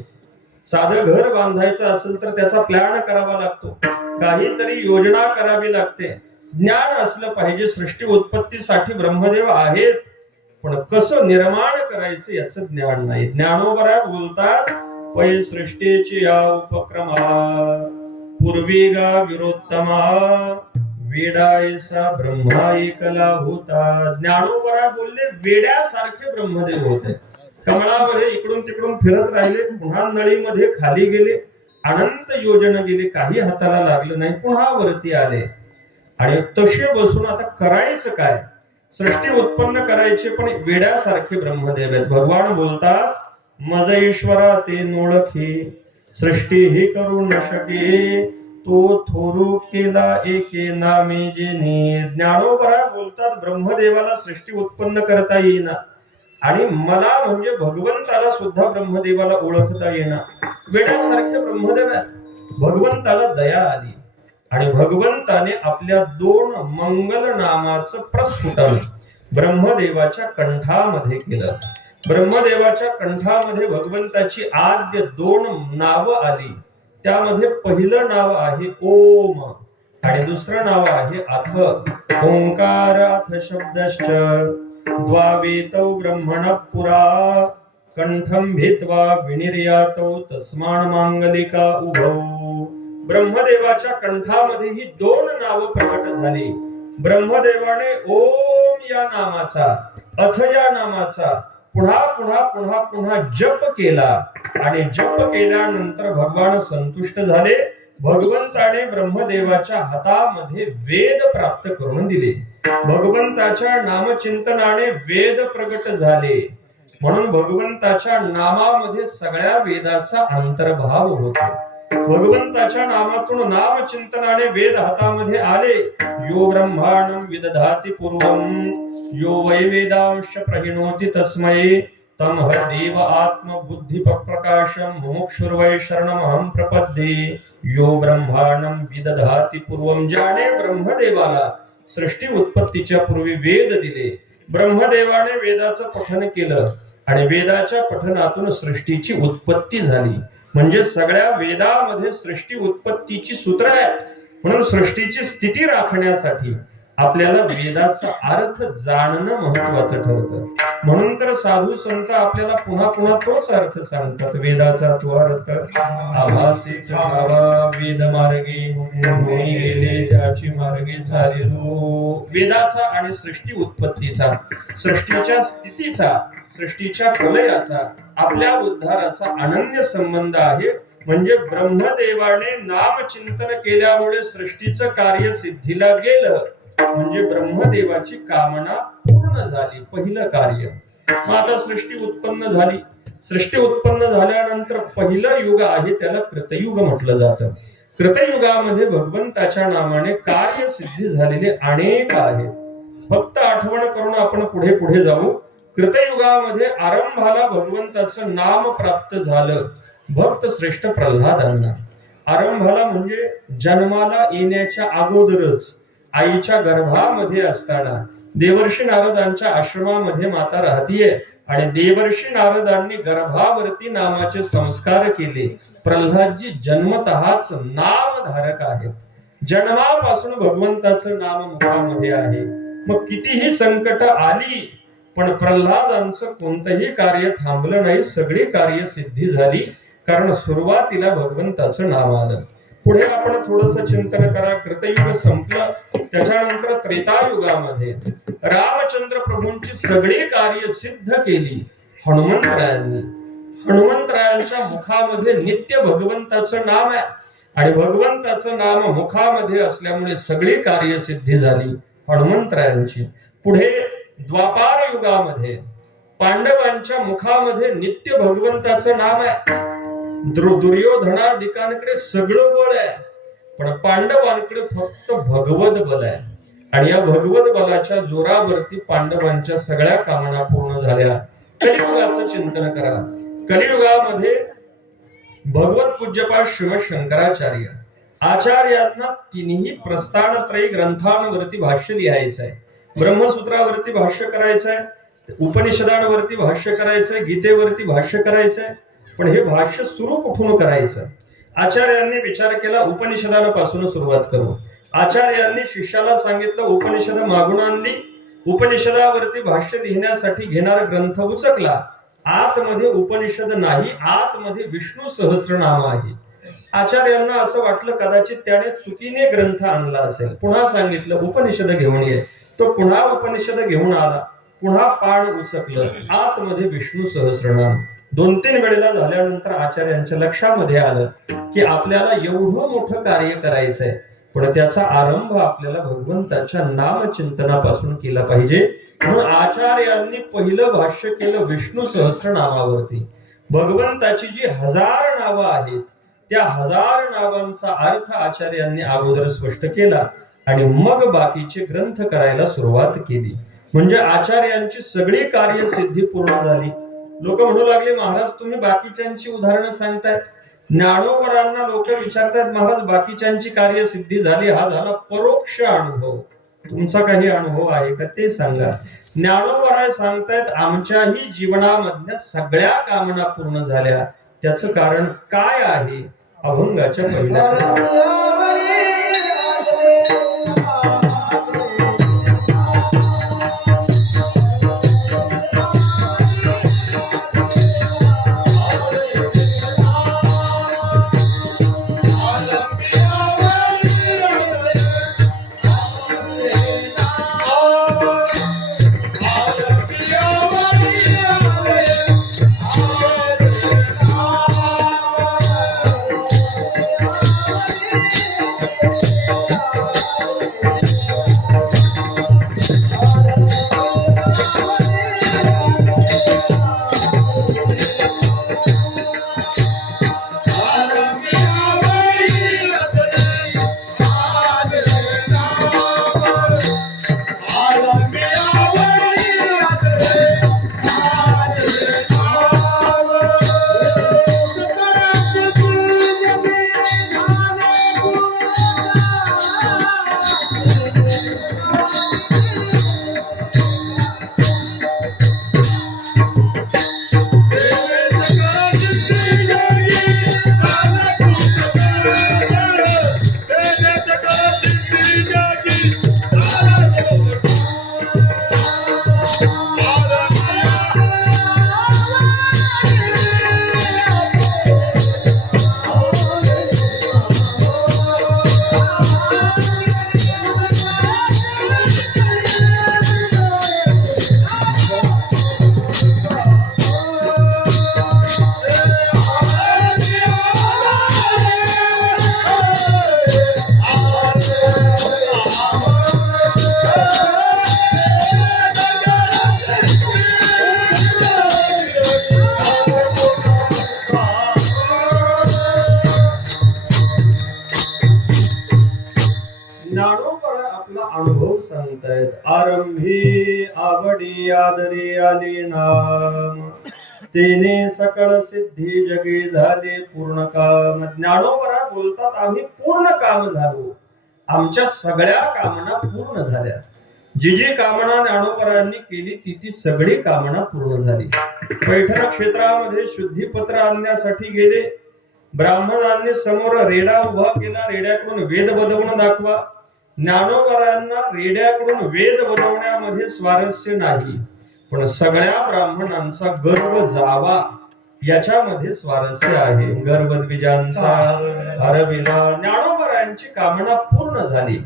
साधं घर बांधायचं असेल तर त्याचा प्लॅन करावा लागतो, काहीतरी योजना करावी लागते, ज्ञान असलं पाहिजे. सृष्टी उत्पत्तीसाठी ब्रह्मदेव आहेत, पण कसं निर्माण करायचं याचं ज्ञान नाही. ज्ञानोबरा बोलतात, पै सृष्टीची या उपक्रमा पूर्वी गा विरोत्तमा वेडायसा ब्रह्मा एकला होता. ज्ञानोबरा बोलले, वेड्यासारखे ब्रह्मदेव होते. कमळामध्ये इकडून तिकडून फिरत राहिले, पुन्हा नळीमध्ये खाली गेले, अनंत योजना गेले, काही हाताला लागलं नाही, पुन्हा वरती आले. आणि तसे बसून आता करायचं काय? सृष्टी उत्पन्न करायचे, पण वेड्यासारखे ब्रह्मदेव आहेत. भगवान बोलतात, मज ईश्वरा ते नोळखे सृष्टी ही करू न शके, तो थोरू केला एके नामे जेने. ज्ञानोबरा बोलतात, ब्रह्मदेवाला सृष्टी उत्पन्न करता येईना, आणि मला म्हणजे भगवंताला सुद्धा ब्रह्मदेवाला ओळखता येणार. वेड्यासारखे ब्रह्मदेव आहेत. भगवंताला दया आली आणि भगवंताने आपल्या 2 मंगल नामाचं प्रस्फुटन ब्रह्मदेवाच्या कंठामध्ये केलं. ब्रह्मदेवाच्या कंठामध्ये भगवंताची आद्य 2 नावं आली. त्यामध्ये पहिलं नाव आहे ओम आणि दुसरं नाव आहे अथ. ओंकार अथ शब्दश्च द्वावेतौ ब्रह्मण पुरा कंठम भित्वा विनिर्यातौ तस्मान् मांगलिका उभौ. ब्रह्मदेवाच्या कंठामध्ये ही 2 नावं प्रकट झाली. ब्रह्मदेवाने ओम या नामाचा, अथ या नामाचा पुन्हा पुन्हा पुन्हा पुन्हा जप केला, आणि जप केल्यानंतर भगवान संतुष्ट झाले. भगवंताने ब्रह्मदेवाच्या हातामध्ये वेद प्राप्त करून दिले. भगवंताच्या नामचिंतनाने वेद प्रगट झाले, म्हणून भगवंताच्या नामामध्ये सगळ्या वेदाचा अंतर्भाव होतो. भगवंताच्या नामातून नामचिंतनाने वेद हातामध्ये आले. यो ब्रह्माणं विदधाति पूर्वं यो वै वेदांश प्रहिणोति तस्मै तम देव आत्मबुद्धि प्रकाशम मुमुक्षुर्वै शरणमहं प्रपद्ये. यो ब्रह्माणं विदधाति पूर्वं. ज्याने ब्रह्मदेवाला सृष्टी उत्पत्तीच्या पूर्वी वेद दिले, ब्रह्मदेवाने वेदाचं पठन केलं आणि वेदाच्या पठनातून सृष्टीची उत्पत्ती झाली. म्हणजे सगळ्या वेदामध्ये सृष्टी उत्पत्तीची सूत्र आहेत. म्हणून सृष्टीची स्थिती राखण्यासाठी आपल्याला वेदाचा अर्थ जाणणं महत्वाचं ठरतं. म्हणून तर साधू संत आपल्याला पुन्हा पुन्हा तोच अर्थ सांगतात. वेदाचा तो अर्थ आभासीच भावा वेद मार्गे मुनी गेले त्याची मार्गे चालेलो. वेदाचा आणि सृष्टी उत्पत्तीचा, सृष्टीच्या स्थितीचा, सृष्टीच्या प्रलयाचा, आपल्या उद्धाराचा अनन्य संबंध आहे. म्हणजे ब्रह्मदेवाने नामचिंतन केल्यामुळे सृष्टीचं कार्य सिद्धीला गेलं, म्हणजे ब्रह्मदेवाची कामना पूर्ण झाली. पहिलं कार्य. मग आता सृष्टी उत्पन्न झाली. सृष्टी उत्पन्न झाल्यानंतर पहिलं युग आहे त्याला कृतयुग म्हटलं जातं. कृतयुगामध्ये भगवंताच्या नामाने कार्य सिद्धी झालेले अनेक आहेत. फक्त आठवण करून आपण पुढे पुढे जाऊ. कृतयुगामध्ये आरंभाला भगवंताचं नाम प्राप्त झालं भक्त श्रेष्ठ प्रल्हादांना. आरंभाला म्हणजे जन्माला येण्याच्या अगोदरच आईच्या गर्भामध्ये असताना देवर्षी नारदांच्या आश्रमामध्ये माता राहतीये आणि देवर्षी नारदांनी गर्भावरती नामाचे संस्कार केले. प्रल्हादजी जन्मतःच नामधारक आहेत. जन्मापासून भगवंताचं नाम मुखामध्ये आहे. मग कितीही संकट आली पण प्रल्हादांचं कोणतंही कार्य थांबलं नाही. सगळी कार्य सिद्धी झाली कारण सुरुवातीला भगवंताचं नाम आलं. पुढे आपण थोडस चिंतन करा. कृतयुग संपलं, त्याच्यानंतर त्रेतायुगामध्ये रामचंद्र प्रभूंची सगळी कार्य सिद्ध केली हनुमंतरायांनी. हनुमंतरायांच्या मुखामध्ये नित्य भगवंताचं नाम आहे आणि भगवंताचं नाम मुखामध्ये असल्यामुळे सगळी कार्य सिद्धी झाली हनुमंतरायांची. पुढे द्वापार युगामध्ये पांडवांच्या मुखामध्ये नित्य भगवंताचं नाम आहे. दुर्योधनादिकांकडे सगळं बळ आहे पण पांडवांकडे फक्त भगवत बल आहे आणि या भगवत बलाच्या जोरावरती पांडवांच्या सगळ्या कामना पूर्ण झाल्या. कलियुगाचं चिंतन करा. कलियुगामध्ये भगवत पूज्यपाद शिवशंकराचार्य आचार्यांना तिन्ही प्रस्थानत्रयी ग्रंथांवरती भाष्य लिहायचं आहे. ब्रह्मसूत्रावरती भाष्य करायचंय, उपनिषदांवरती भाष्य करायचंय, गीतेवरती भाष्य करायचंय. पण हे भाष्य सुरू कुठून करायचं? आचार्यांनी विचार केला उपनिषदांपासून सुरुवात करू. आचार्यांनी शिष्याला सांगितलं उपनिषद मागून आणली. उपनिषदावरती भाष्य लिहिण्यासाठी घेणारा ग्रंथ उचकला. आतमध्ये उपनिषद नाही, आतमध्ये विष्णू सहस्रनाम आहे. आचार्यांना असं वाटलं कदाचित त्याने चुकीने ग्रंथ आणला असेल. पुन्हा सांगितलं उपनिषद घेऊन ये. तो पुन्हा उपनिषद घेऊन आला. पुन्हा पान उचकलं, आतमध्ये विष्णू सहस्रनाम. 2-3 वेळेला झाल्यानंतर आचार्यांच्या लक्षामध्ये आलं की आपल्याला एवढं मोठं कार्य करायचंय पण त्याचा आरंभ आपल्याला भगवंताच्या नामचिंतनापासून केला पाहिजे. म्हणून आचार्यांनी पहिलं भाष्य केलं विष्णू सहस्रनामावरती. भगवंताची जी 1000 नावं आहेत त्या 1000 नावांचा अर्थ आचार्यांनी अगोदर स्पष्ट केला आणि मग बाकीचे ग्रंथ करायला सुरुवात केली. म्हणजे आचार्यांची सगळी कार्यसिद्धी पूर्ण झाली. लोक म्हणू लागले महाराज तुम्ही बाकीच्यांची उदाहरणं सांगतायत. ज्ञानोबरांना लोक विचारतात महाराज बाकीच्यांची कार्यसिद्धी झाली, हा झाला परोक्ष अनुभव. तुमचा काही अनुभव आहे का ते सांगा. ज्ञानोबराय सांगतायत आमच्याही जीवनामधल्या सगळ्या कामना पूर्ण झाल्या. त्याचं कारण काय आहे? अभंगाच्या पहिल्या ज्ञानोबर आपला अनुभव सांगतायत. आरंभी आवडी आदरी आली नाम, तेने सकळ सिद्धी जगी झाले पूर्ण काम. ज्ञानोबरा बोलतात, आम्ही पूर्ण काम झालो, आमच्या सगळ्या कामना पूर्ण झाल्या. जी जी कामना ज्ञानोबरांनी केली ती ती सगळी कामना पूर्ण झाली. पैठण क्षेत्रामध्ये शुद्धीपत्र आणण्यासाठी गेले. ब्राह्मणांनी समोर रेडा उभा केला, रेड्याकडून वेद बदवून दाखवा. ज्ञानोबरांना रेड्याकडून वेद बदवण्यामध्ये स्वारस्य नाही, पण सगळ्या ब्राह्मणांचा गर्व जावा याच्यामध्ये स्वारस्य आहे. गर्भद्विजांचा हरविला. ज्ञानोबरांची कामना पूर्ण झाली.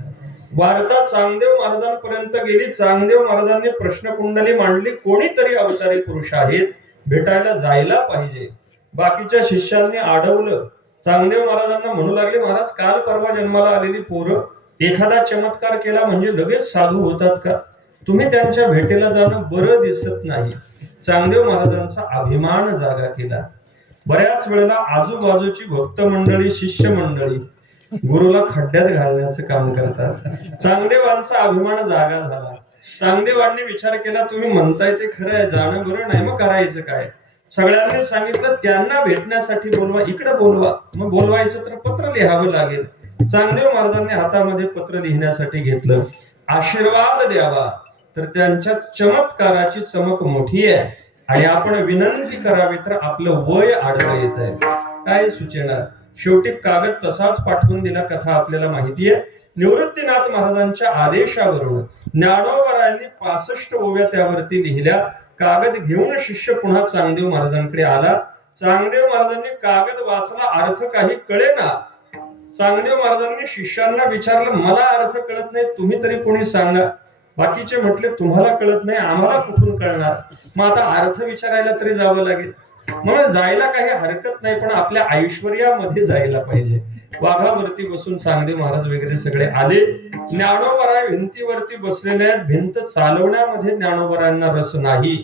वार्ता चांगदेव महाराजांपर्यंत गेली. चांगदेव महाराजांनी प्रश्नकुंडली मांडली, कोणीतरी अवतारी पुरुष आहेत, भेटायला जायला पाहिजे. बाकीच्या शिष्यांनी अडवलं. चांगदेव महाराजांना म्हणू लागले, महाराज काल परवा जन्माला आलेली पोरं एखादा चमत्कार केला म्हणजे लगेच साधू होतात का? तुम्ही त्यांच्या भेटीला जाणं बरं दिसत नाही. चांगदेव महाराजांचा अभिमान जागा केला. बऱ्याच वेळेला आजूबाजूची भक्त मंडळी, शिष्य मंडळी गुरुला खड्ड्यात घालण्याचं काम करतात. चांगदेवांचा अभिमान जागा झाला. चांगदेवांनी विचार केला, तुम्ही म्हणताय ते खरं आहे, जाणं बरं नाही, मग करायचं काय? सगळ्यांनी सांगितलं, त्यांना भेटण्यासाठी बोलवा, इकडे बोलवा. मग बोलवायचं तर पत्र लिहावं लागेल. चांगदेव महाराजांनी हातामध्ये पत्र लिहिण्यासाठी घेतलं. आशीर्वाद द्यावा तर त्यांच्या चमत्काराची चमक मोठी आहे आणि आपण विनंती करावी तर आपलं वय आडवं येत आहे. काय सुचेना? शेवटी कागद तसाच पाठवून दिला. कथा आपल्याला माहिती आहे. निवृत्तीनाथ महाराजांच्या आदेशावरून ज्ञानोबरांनी 65 ओव्या त्यावरती लिहिल्या. कागद घेऊन शिष्य पुन्हा चांगदेव महाराजांकडे आला. चांगदेव महाराजांनी कागद वाचला, अर्थ काही कळेना. चांगदेव महाराजांनी शिष्यांना विचारलं, मला अर्थ कळत नाही, तुम्ही तरी कोणी सांगा. बाकीचे म्हटले, तुम्हाला कळत नाही, आम्हाला कुठून कळणार? मग आता अर्थ विचारायला तरी जावं लागेल. मग जायला काही हरकत नाही, पण आपल्या ऐश्वर्यामध्ये जायला पाहिजे. वाघावरती बसून चांगदेव महाराज वगैरे सगळे आले. ज्ञानोबरा भिंतीवरती बसलेले आहेत. भिंत चालवण्यामध्ये ज्ञानोबरांना रस नाही,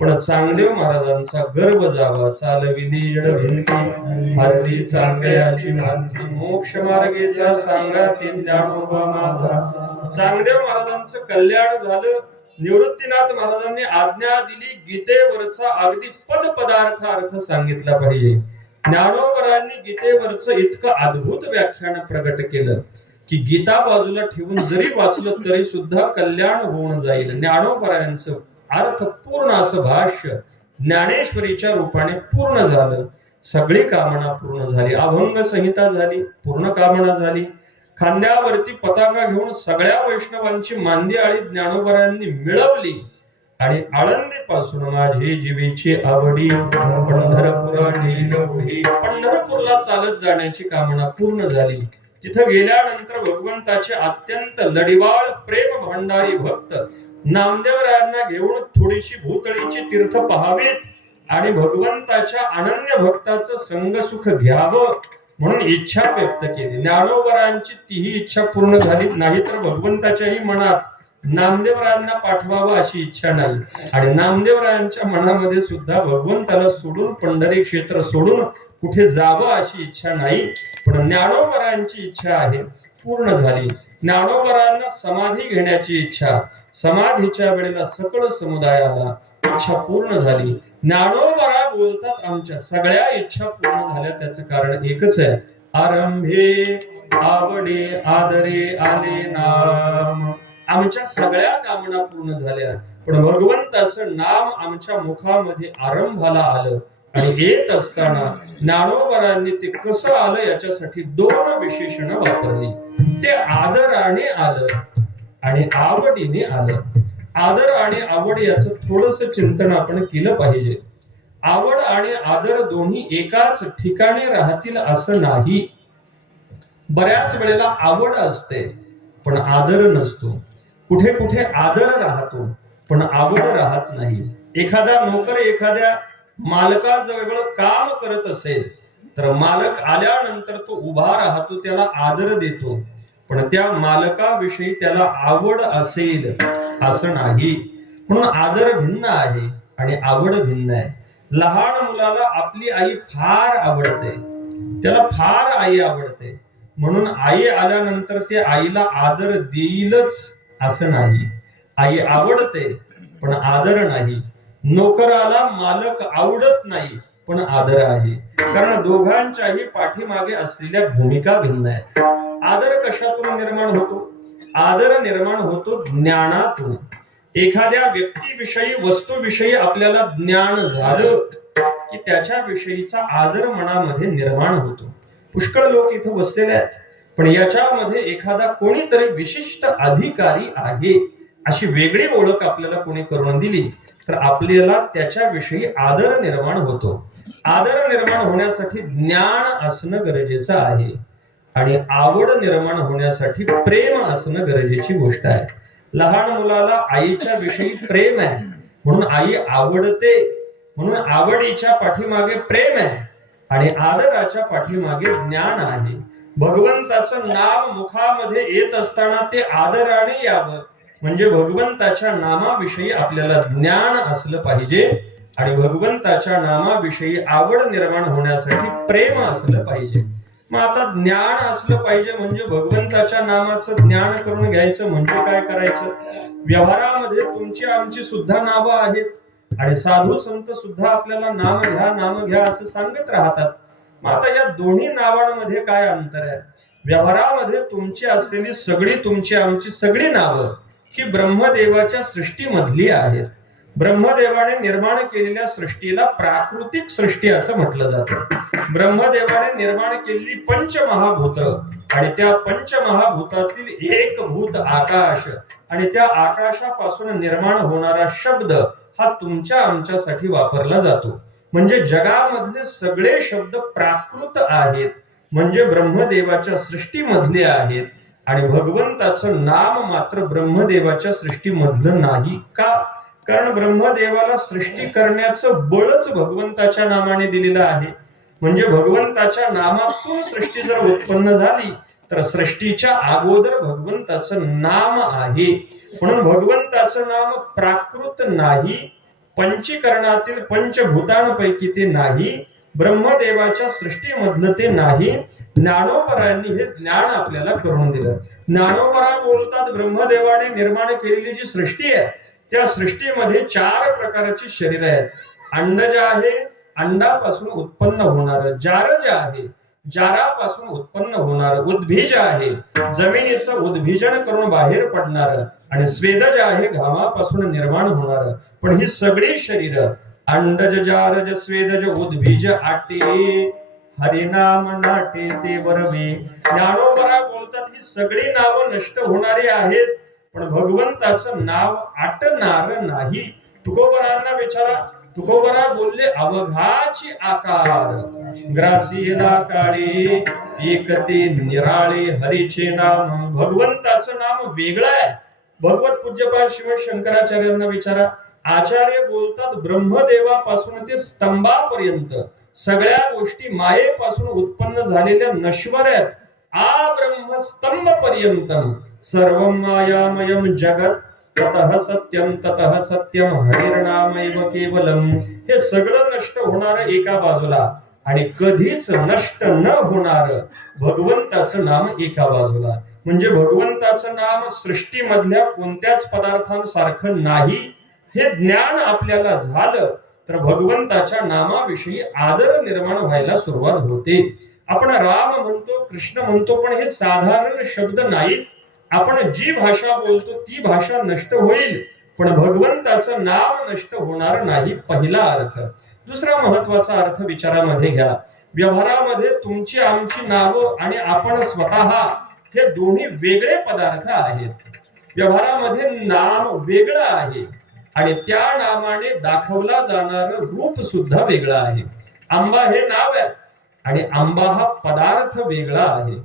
पण चांगदेव महाराजांचा गर्व जावा. चालविली जड भिंती हरली चांगयाची भांती, मोक्ष मार्गेचा सांगाती ज्ञानोबा माझा. चांगदेव महाराजांचं कल्याण झालं. निवृत्तीनाथ महाराजांनी आज्ञा दिली, गीतेवरचा अगदी पद पदार्थ अर्थ सांगितला पाहिजे. ज्ञानोबरांनी गीतेवरचं इतकं अद्भुत व्याख्यान प्रगट केलं की गीता बाजूला ठेवून जरी वाचलं तरी सुद्धा कल्याण होऊन जाईल. ज्ञानोबरांचं अर्थपूर्ण असं भाष्य ज्ञानेश्वरीच्या रूपाने पूर्ण झालं. सगळी कामना पूर्ण झाली. अभंग संहिता झाली, पूर्ण कामना झाली. खांद्यावरती पताका घेऊन सगळ्या वैष्णवांची मांदियाळी ज्ञानोबरांनी मिळवली आणि आळंदीपासून माझी जीवेची आवडी पंढरपूरला चालत जाण्याची कामना पूर्ण झाली. तिथं गेल्यानंतर भगवंताचे अत्यंत लढिवाळ प्रेम भांडारी भक्त नामदेवरायांना घेऊन थोडीशी भूतळीची तीर्थ पाहावीत आणि भगवंताच्या अनन्य भक्ताचं संगसुख घ्यावं म्हणून इच्छा व्यक्त केली. ज्ञानोबरांची तीही इच्छा पूर्ण झाली नाही, तर भगवंताच्याही मनात नामदेवरायांना पाठवावं अशी इच्छा नाही आणि नामदेवरायांच्या मनामध्ये सुद्धा भगवंताला सोडून, पंढरी क्षेत्र सोडून कुठे जावं अशी इच्छा नाही. पण ज्ञानोबरांची इच्छा आहे, पूर्ण झाली. ज्ञानोबरांना समाधी घेण्याची इच्छा, समाधीच्या वेळेला सकळ समुदायाला इच्छा पूर्ण झाली. ज्ञानोबरा बोलतात, आमच्या सगळ्या इच्छा पूर्ण झाल्या. त्याचं कारण एकच आहे, आरंभे आवडे आदरे आले नाम. आमच्या सगळ्या कामना पूर्ण झाल्या, पण भगवंताचं नाम आमच्या मुखामध्ये आरंभाला आलं आणि येत असताना ज्ञानोबरांनी ते कसं आलं याच्यासाठी 2 विशेषणं वापरली. ते आदराने आलं आणि आवडीने आलं. आदर आणि आवड याचं थोडस चिंतन आपण केलं पाहिजे. आवड आणि आदर दोन्ही एकाच ठिकाणी राहतील असं नाही. बऱ्याच वेळेला आवड असते पण आदर नसतो. कुठे कुठे आदर राहतो पण आवड राहत नाही. एखादा नोकर एखाद्या मालकाजवळ काम करत असेल तर मालक आल्यानंतर तो उभा राहतो, त्याला आदर देतो, पण त्या मालकाविषयी त्याला आवड असेल असं नाही. म्हणून आदर भिन्न आहे आणि आवड भिन्न आहे. लहान मुलाला आपली आई फार आवडते, त्याला फार आई आवडते. म्हणून आई आल्यानंतर ते आईला आदर देईलच असं नाही. आई आवडते पण आदर नाही. नोकराला मालक आवडत नाही पण आदर आहे. कारण दोघांच्याही पाठीमागे असलेल्या भूमिका भिन्न आहेत. आदर कशातून निर्माण होतो? आदर निर्माण होतो ज्ञानातून. एखाद्या व्यक्तीविषयी वस्तूविषयी आपल्याला ज्ञान झालं की त्याच्याविषयीचा आदर मनामध्ये निर्माण होतो. पुष्कळ लोक इथं बसलेले आहेत पण याच्यामध्ये एखादा कोणीतरी विशिष्ट अधिकारी आहे अशी वेगळी ओळख आपल्याला कोणी करून दिली तर आपल्याला त्याच्याविषयी आदर निर्माण होतो. आदर निर्माण होण्यासाठी ज्ञान असणं गरजेचं आहे आणि आवड निर्माण होण्यासाठी प्रेम असणं गरजेची गोष्ट आहे. लहान मुलाला आईच्या विषयी प्रेम आहे म्हणून आई आवडते, म्हणून आवडीच्या पाठीमागे प्रेम आहे आणि आदराच्या पाठीमागे ज्ञान आहे. भगवंताचं नाम मुखामध्ये येत असताना ते आदराने यावं म्हणजे भगवंताच्या नामाविषयी आपल्याला ज्ञान असलं पाहिजे आणि भगवंताच्या नामाविषयी आवड निर्माण होण्यासाठी प्रेम असलं पाहिजे. मग आता ज्ञान असलं पाहिजे म्हणजे भगवंताच्या नामाचं ज्ञान करून घ्यायचं म्हणजे काय करायचं? व्यवहारामध्ये तुमची आमची सुद्धा नावं आहेत आणि साधू संत सुद्धा आपल्याला नाम घ्या असं सांगत राहतात. मग आता या दोन्ही नावांमध्ये काय अंतर आहे? व्यवहारामध्ये तुमची असलेली सगळी तुमची आमची सगळी नावं ही ब्रह्मदेवाच्या सृष्टीमधली आहेत. ब्रह्मदेवाने निर्माण केलेल्या सृष्टीला प्राकृतिक सृष्टी असं म्हटलं जातं. ब्रह्मदेवाने निर्माण केलेली पंचमहाभूत आणि त्या पंचमहाभूतातील एक भूत आकाश आणि त्या आकाशापासून निर्माण होणारा शब्द हा तुमच्या आमच्यासाठी वापरला जातो. म्हणजे जगामधले सगळे शब्द प्राकृत आहेत म्हणजे ब्रह्मदेवाच्या सृष्टीमधले आहेत आणि भगवंताचं नाम मात्र ब्रह्मदेवाच्या सृष्टीमधलं नाही. का? कारण ब्रह्मदेवाला सृष्टी करण्याचं बळच भगवंताच्या नामाने दिलेलं आहे. म्हणजे भगवंताच्या नामातून सृष्टी जर उत्पन्न झाली तर सृष्टीच्या अगोदर भगवंताचं नाम आहे. म्हणून भगवंताचं नाम प्राकृत नाही, पंचीकरणातील पंचभूतांपैकी ते नाही, ब्रह्मदेवाच्या सृष्टीमधलं ते नाही. ज्ञानोबरांनी हे ज्ञान आपल्याला करून दिलं. ज्ञानोबरा बोलतात ब्रह्मदेवाने निर्माण केलेली जी सृष्टी आहे त्या सृष्टीमध्ये 4 प्रकारची शरीर आहेत. अंडज आहे, अंडापासून उत्पन्न होणार. जारज आहे, जारापासून उत्पन्न होणार. उद्भिज आहे, जमिनीचं उद्भिजन करून बाहेर पडणार. आणि स्वेदज आहे, घामापासून निर्माण होणार. पण ही सगळी शरीर अंडज जारज स्वेदज उद्भिज आटे हरिनाम नाटे ते बरवे. ज्ञानोबरा बोलतात ही सगळी नावं नष्ट होणारी आहेत पण भगवंताचं नाव आटणार नाही. तुकोबरांना विचारा, तुकोबरा बोलले अवघाची आकार ग्रासीला काळे एकते निराळे हरीचे नाम. भगवंताचं नाम वेगळं आहे. भगवत पूज्यपाद शिव शंकराचार्यांना विचारा, आचार्य बोलतात ब्रह्मदेवापासून ते स्तंभापर्यंत सगळ्या गोष्टी मायेपासून उत्पन्न झालेल्या नश्वर आहेत. आ ब्रह्मस्तंभ पर्यंतम सर्वं मायामयम जगत ततः सत्यम हरिर्नामैव केवलम. हे सगळं नष्ट होणार एका बाजूला आणि कधीच नष्ट न होणार भगवंताचं नाम एका बाजूला. म्हणजे भगवंताचं नाम सृष्टीमधल्या कोणत्याच पदार्थांसारखं नाही. हे ज्ञान आपल्याला झालं तर भगवंताच्या नामाविषयी आदर निर्माण व्हायला सुरुवात होते. आपण राम म्हणतो, कृष्ण म्हणतो पण हे साधारण शब्द नाहीत. आपण जी भाषा बोलतो ती भाषा नष्ट होईल पण भगवंताचं नाम नष्ट होणार नाही. पहिला अर्थ. दुसरा महत्वाचा अर्थ विचारामध्ये घ्या. व्यवहारामध्ये तुमची आमची नावं आणि आपण स्वतः हे दोन्ही वेगळे पदार्थ आहेत. व्यवहारामध्ये नाम वेगळं आहे आणि त्या नामाने दाखवला जाणार रूप सुद्धा वेगळं आहे. आंबा हे नाव आहे आणि आंबा हा पदार्थ वेगळा आहे.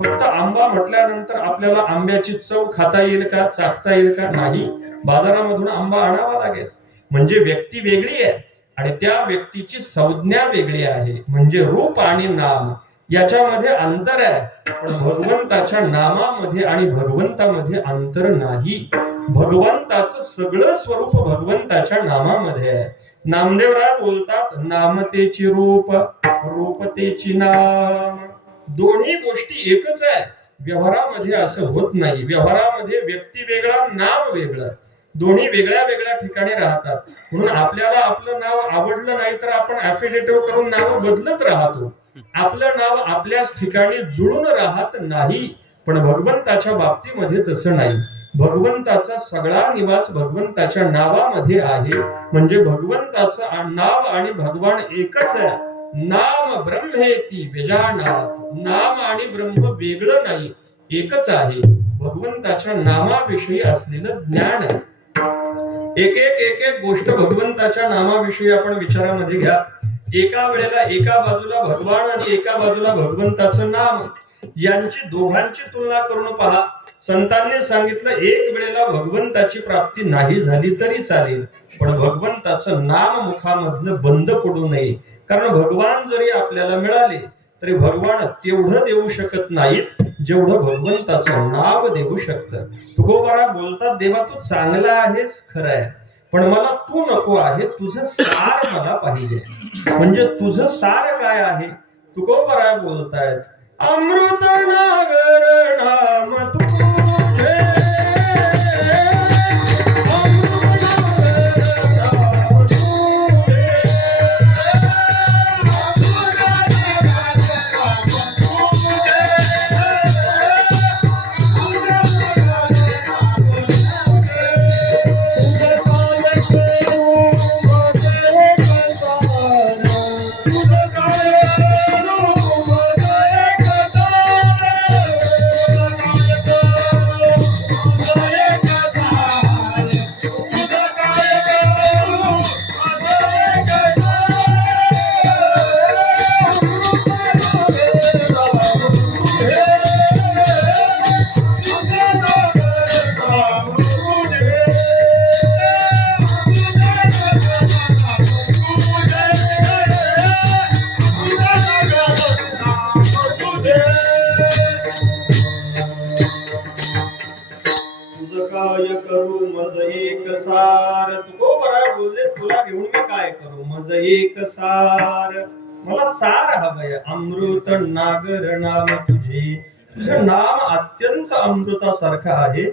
फक्त आंबा म्हटल्यानंतर आपल्याला आंब्याची चव खाता येईल का, चाखता येईल का? नाही. बाजारामधून आंबा आणावा लागेल. म्हणजे व्यक्ती वेगळी आहे आणि त्या व्यक्तीची संज्ञा वेगळी आहे. म्हणजे रूप आणि नाम याच्यामध्ये अंतर आहे पण भगवंताच्या नामामध्ये आणि भगवंतामध्ये अंतर नाही. भगवंताचं सगळं स्वरूप भगवंताच्या नामामध्ये आहे. नामदेवराय बोलतात नामतेची रूप, रूपतेची नाम. दोन्ही गोष्टी एकच आहे. व्यवहारामध्ये असं होत नाही. व्यवहारामध्ये व्यक्ती वेगळा, नाव वेगळं, दोन्ही वेगळ्या वेगळ्या ठिकाणी राहतात. म्हणून आपल्याला आपलं नाव आवडलं नाही तर आपण ऍफिडेटिव्ह करून नाव बदलत राहतो. आपलं नाव आपल्याच ठिकाणी जुळून राहत नाही. पण भगवंताच्या बाबतीमध्ये तसं नाही. भगवंताचा सगळा निवास भगवंताच्या नावामध्ये आहे. म्हणजे भगवंताचं नाव आणि भगवान एकच आहे. नाम ब्रह्मेती व्यजानात. नाम आणि ब्रह्म वेगळं नाही, एकच आहे. भगवंताच्या नामाविषयी असलेलं ज्ञान आहे. एक एक एक एक गोष्ट भगवंताच्या नामाविषयी आपण विचारामध्ये घ्या. एका वेळेला एका बाजूला भगवान आणि एका बाजूला भगवंताचं नाम, यांची दोघांची तुलना करून पहा. संतांनी सांगितलं एक वेळेला भगवंताची प्राप्ती नाही झाली तरी चालेल, पण भगवंताचं नाम मुखामधलं बंद पडू नये. कारण भगवान जरी आपल्याला मिळाले तरी भगवान तेवढं देऊ शकत नाहीत जेवढं भगवंताचं नाव देऊ शकतं. तुकोबारा बोलतात, देवा तू चांगला आहेस खरं आहे, पण मला तू नको आहे, तुझं सार मला पाहिजे. म्हणजे तुझं सार काय आहे? तुकोबारा बोलतायत, अमृत नागर नाम तुझे, काय करू मज एक सार. तुकोबारा बोलले, तुला घेऊन मी काय करू, मज एक सार. मला सार हवंय. अमृत नागर नाम तुझे, तुझं नाम अत्यंत अमृतासारखं आहे.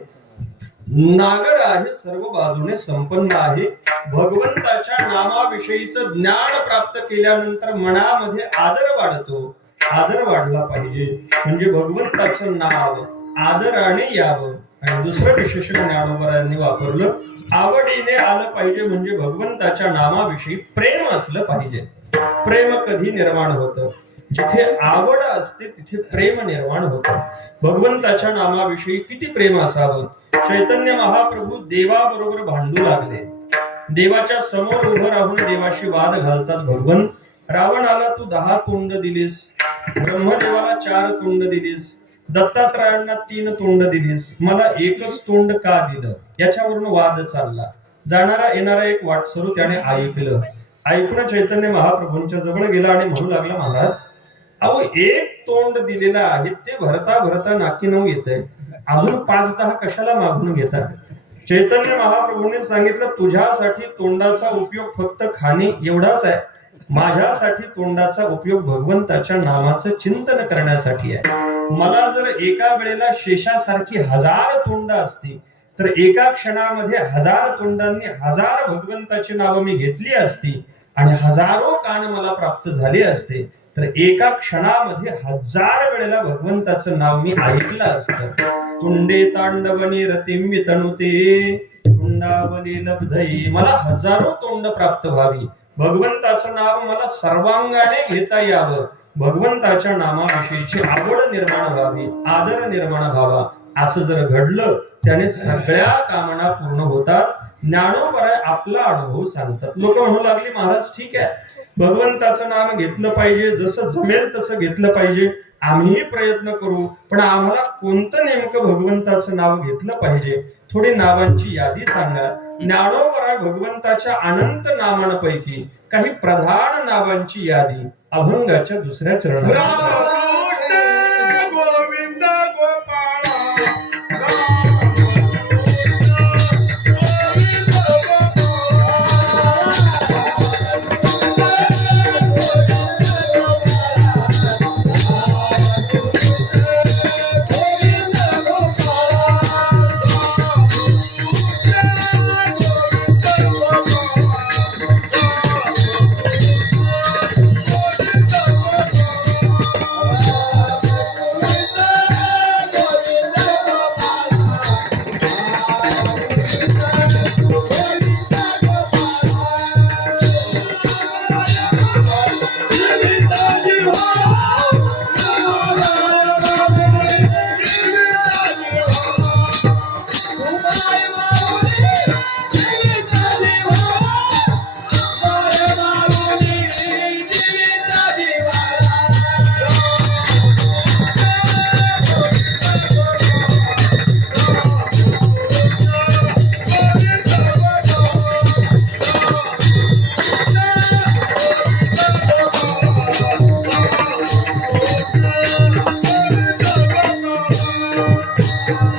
नागर आहे, सर्व बाजूने संपन्न आहे. भगवंताच्या नामाविषयीचं ज्ञान प्राप्त केल्यानंतर मनामध्ये आदर वाढतो. आदर वाढला पाहिजे. म्हणजे भगवंताचं नाव आदराने यावं. आणि दुसरं विशेषण ज्ञानोबरांनी वापरलं, आवडीने आलं पाहिजे. म्हणजे भगवंताच्या नामाविषयी प्रेम असलं पाहिजे. प्रेम कधी निर्माण होतं? जिथे आवड असते तिथे प्रेम निर्माण होतं. भगवंताच्या नामाविषयी किती प्रेम असावं. चैतन्य महाप्रभू देवाबरोबर भांडू लागले. देवाच्या समोर उभं राहून देवाशी वाद घालतात. भगवंत, रावणाला तू 10 तोंड दिलीस, ब्रह्मदेवाला 4 तोंड दिलीस, दत्तात्रयांना 3 तोंड दिलीस, मला एकच तोंड का दिलं? याच्यावरून वाद चालला. जाणारा येणारा एक वाटसरू त्याने ऐकलं. ऐकून चैतन्य महाप्रभूंच्या जवळ गेला आणि म्हणू लागला, महाराज, अहो एक तोंड दिलेलं आहे, ते भरता भरता नाकी नऊ येतंय, अजून 5-10 कशाला मागून घेतात? चैतन्य महाप्रभूंनी सांगितलं, तुझ्यासाठी तोंडाचा उपयोग फक्त खाणे एवढाच आहे, माझ्यासाठी तोंडाचा उपयोग भगवंताच्या नामाचं चिंतन करण्यासाठी आहे. मला जर एका वेळेला शेषासारखी 1000 तोंड असती तर एका क्षणामध्ये 1000 तोंडांनी 1000 भगवंताची नावं मी घेतली असती आणि हजारो कान मला प्राप्त झाले असते. तर एका क्षणामध्ये 1000 वेळेला भगवंताचं नाव मी ऐकलं असतं. तुंडे तांडवनी रतिम्य तनुते तुंडावली लब्धई. मला हजारो तोंड प्राप्त व्हावी. भगवंताचं नाव मला सर्वांगाने घेता यावं. भगवंताच्या नामाविषयीची आवड निर्माण व्हावी, आदर निर्माण व्हावा. असं जर घडलं त्याने सगळ्या कामना पूर्ण होतात. ज्ञानोबराय आपला अनुभव सांगतात. लोक म्हणू लागली, महाराज ठीक आहे, भगवंताचं नाम घेतलं पाहिजे, जसं जमेल तसं घेतलं पाहिजे, आम्हीही प्रयत्न करू, पण आम्हाला कोणतं नेमकं भगवंताचं नाव घेतलं पाहिजे, थोडी नावांची यादी सांगा. ज्ञानोबराय भगवंताच्या अनंत नामांपैकी काही प्रधान नावांची यादी अभंगाच्या 2ऱ्या चरणात. गोविंद गोपाळ राम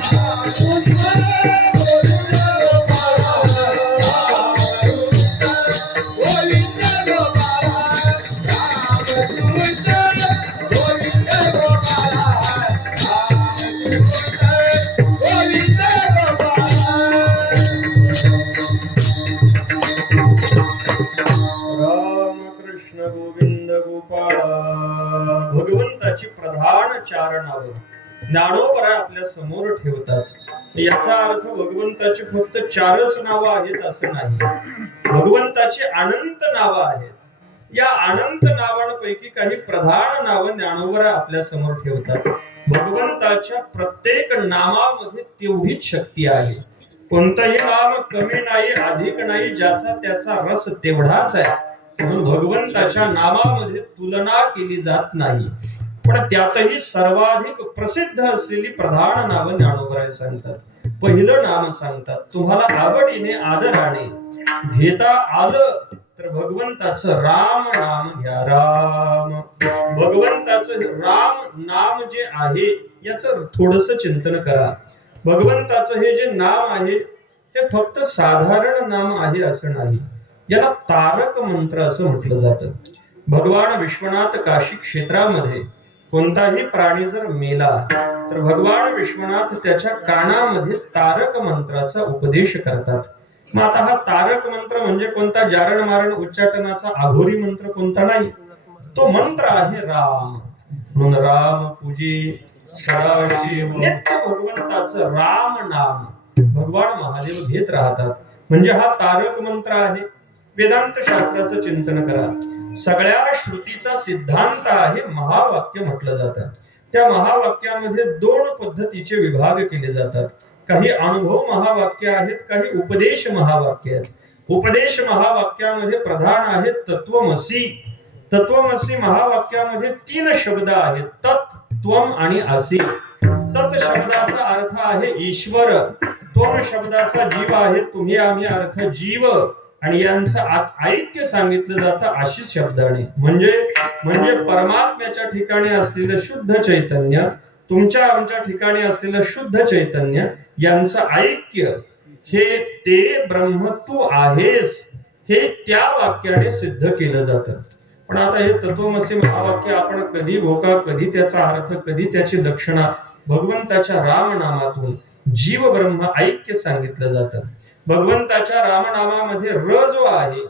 कृष्ण गोविंद गोपाळ. भगवंताची प्रधान चार नावं ज्ञानोबा आपल्या समोर ठेवतात. याचा अर्थ भगवंताची फक्त चारच नावं आहेत असं नाही. भगवंताची अनंत नावं आहेत. या अनंत नावांपैकी काही प्रधान नावं ज्ञानोबा आपल्या समोर ठेवतात. भगवंताच्या प्रत्येक नामामध्ये तेवढीच शक्ती आहे. कोणतंही नाम कमी नाही, अधिक नाही, ज्याचा त्याचा रस तेवढाच आहे. म्हणून भगवंताच्या नामामध्ये तुलना केली जात नाही. पण त्यातही सर्वाधिक प्रसिद्ध असलेली प्रधान नावं ज्ञानोबा सांगतात. पहिलं नाम सांगतात, तुम्हाला आवडीने आदराने घेता आलं तर भगवंताचं राम नाम घ्या. राम, भगवंताचं राम नाम जे आहे याचं थोडस चिंतन करा. भगवंताचं हे जे नाम आहे हे फक्त साधारण नाम आहे असं नाही. याला तारक मंत्र असं म्हटलं जातं. भगवान विश्वनाथ काशी क्षेत्रामध्ये कोणताही प्राणी जर मेला तर भगवान विश्वनाथ त्याच्या कानामध्ये तारक मंत्राचा उपदेश करतात. मग आता हा तारक मंत्र म्हणजे कोणता जारण मारण उच्चाटनाचा आघोरी मंत्र कोणता नाही. तो मंत्र आहे राम. म्हणून राम पूजे सदाशिव नित्य भगवंताचं राम नाम भगवान महादेव घेत राहतात. म्हणजे हा तारक मंत्र आहे. वेदांत शास्त्राचं चिंतन करा. सगळ्या श्रुतीचा सिद्धांत आहे महावाक्य म्हटलं जातं. त्या महावाक्यामध्ये दोन पद्धतीचे विभाग केले जातात. काही अनुभव महावाक्य आहेत, काही उपदेश महावाक्य आहेत. उपदेश महावाक्यामध्ये प्रधान आहे तत्वमसी. तत्वमसी महावाक्यामध्ये 3 शब्द आहेत, तत्, त्वम आणि असी. तत् शब्दाचा अर्थ आहे ईश्वर. त्वम शब्दाचा जीव आहे तुम्ही आम्ही अर्थ जीव. आणि यांचं ऐक्य सांगितलं जातं आशिष शब्दाने. म्हणजे परमात्म्याच्या ठिकाणी असलेलं शुद्ध चैतन्य, तुमच्या आमच्या ठिकाणी असलेलं शुद्ध चैतन्य यांचं ऐक्य, हे ते ब्रह्म तू आहेस, हे त्या वाक्याने सिद्ध केलं जातं. पण आता हे तत्वमसी महावाक्य आपण कधी भोका, कधी त्याचा अर्थ, कधी त्याची लक्षणा भगवंताच्या रामनामातून जीव ब्रह्म ऐक्य सांगितलं जातं. भगवंताच्या रामनामामध्ये र जो आहे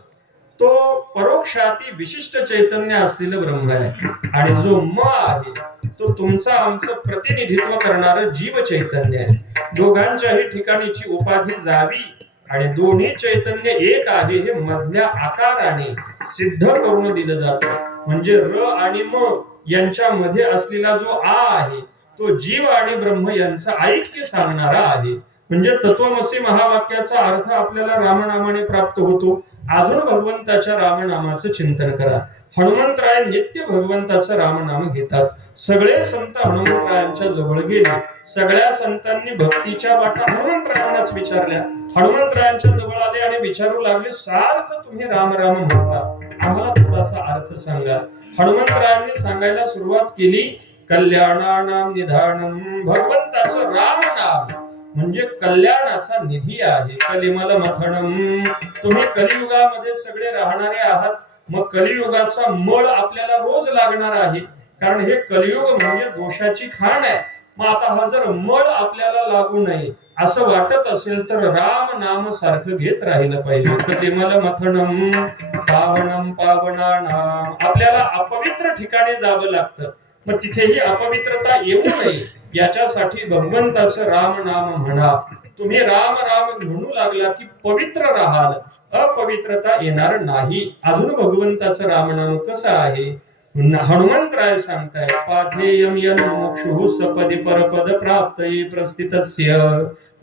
तो परोक्षाती विशिष्ट चैतन्य असलेलं ब्रह्म आहे. आणि जो म आहे तो तुमचं आमचं प्रतिनिधित्व करणारं जीव चैतन्य आहे. दोघांच्याही ठिकाणीची उपाधी जावी आणि दोन्ही चैतन्य एक आहे हे मधल्या आकाराने सिद्ध करून दिलं जातं. म्हणजे र आणि म यांच्यामध्ये असलेला जो आ आहे तो जीव आणि ब्रह्म यांचं ऐक्य सांगणारा आहे. म्हणजे तत्वमसी महावाक्याचा अर्थ आपल्याला रामनामाने प्राप्त होतो. अजून भगवंताच्या रामनामाचं चिंतन करा. हनुमंतराय नित्य भगवंताचं रामनाम घेतात. सगळे संत हनुमंतरायांच्या जवळ गेले. सगळ्या संतांनी भक्तीच्या वाटा हनुमंतरायांनाच विचारल्या. हनुमंतरायांच्या जवळ आले आणि विचारू लागले, सारखं तुम्ही राम राम म्हणता, आम्हाला थोडासा अर्थ सांगा. हनुमंतरायांनी सांगायला सुरुवात केली, कल्याणानां निधानम. भगवंताचं राम नाम म्हणजे कल्याणाचा निधी आहे. कलिमल मथनम. तुम्ही कलियुगामध्ये सगळे राहणारे आहात. मग कलियुगाचा मळ आपल्याला रोज लागणार आहे. कारण हे कलियुग म्हणजे दोषाची खाण आहे. मग आता हा जर मळ आपल्याला लागू नये असं वाटत असेल तर राम नाम सारखं घेत राहिलं पाहिजे. कलिमल मथनम पावनम पावनानाम. आपल्याला अपवित्र ठिकाणी जावं लागतं. मग तिथेही अपवित्रता येऊ नये याच्यासाठी भगवंताचं राम नाम म्हणा. तुम्ही राम राम म्हणू लागला की पवित्र राहाल, अपवित्रता येणार नाही. अजून भगवंताचं रामनाम कसं आहे हनुमंतराय सांगताय, पाथेयम यन मोक्षुः सपदी परपद प्राप्तये प्रस्थितस्य.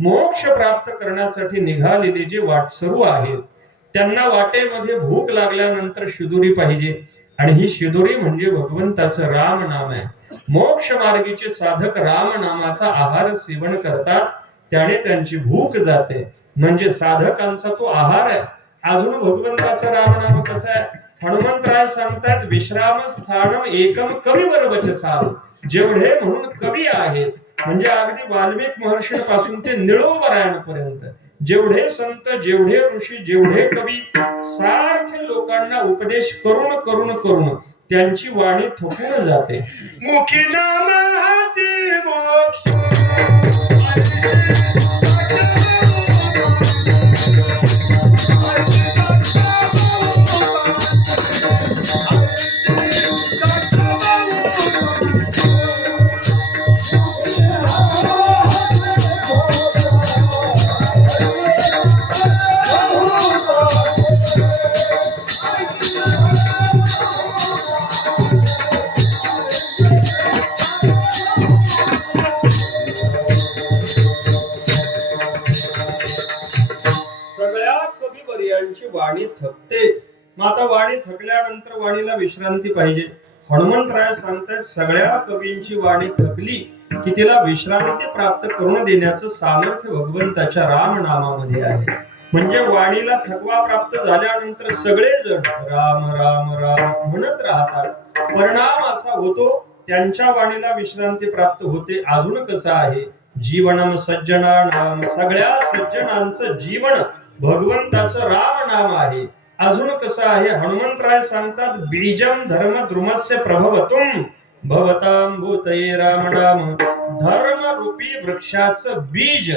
मोक्ष प्राप्त करण्यासाठी निघालेले जे वाटसरू आहेत त्यांना वाटेमध्ये भूक लागल्यानंतर शिदुरी पाहिजे. आणि ही शिदुरी म्हणजे भगवंताचं राम नाम आहे. मोक्ष मार्गीचे साधक राम नामाचा आहार सेवन करतात, त्याने त्यांची भूक जाते. म्हणजे साधकांचा तो आहार आहे. अजून भगवंताचं राम नाम कसं आहे हनुमंतराय सांगतात, विश्राम स्थानम एकम कविवर वचसा. जेवढे म्हणून कवी आहेत म्हणजे अगदी वाल्मिक महर्षीपासून ते निळोबरायणापर्यंत जेवढे संत, जेवढे ऋषी, जेवढे कवी सारखे लोकांना उपदेश करून करून करून त्यांची वाणी थकून जाते. मुखी नाम हाती मोक्ष सगळ्या कविवर्यांची वाणी थकते. मग आता वाणी थकल्यानंतर वाणीला विश्रांती पाहिजे. हनुमंतराय सांगतात सगळ्या कवींची वाणी थकली की तिला विश्रांती प्राप्त करून देण्याचं सामर्थ्य भगवंताच्या रामनामामध्ये आहे. म्हणजे वाणीला थकवा प्राप्त झाल्यानंतर सगळेजण राम राम राम म्हणत राहतात. परिणाम असा होतो त्यांच्या वाणीला विश्रांती प्राप्त होते. अजून कसं आहे, जीवनम सज्जनानाम, सगळ्या सज्जनांचं जीवन भगवंताचं राम नाम आहे. अजून कसं आहे, हनुमंतराय सांगतात बीजम धर्म द्रुमस्य प्रभवतुम भवतां भूतये राम नाम. धर्म रूपी वृक्षाचं बीज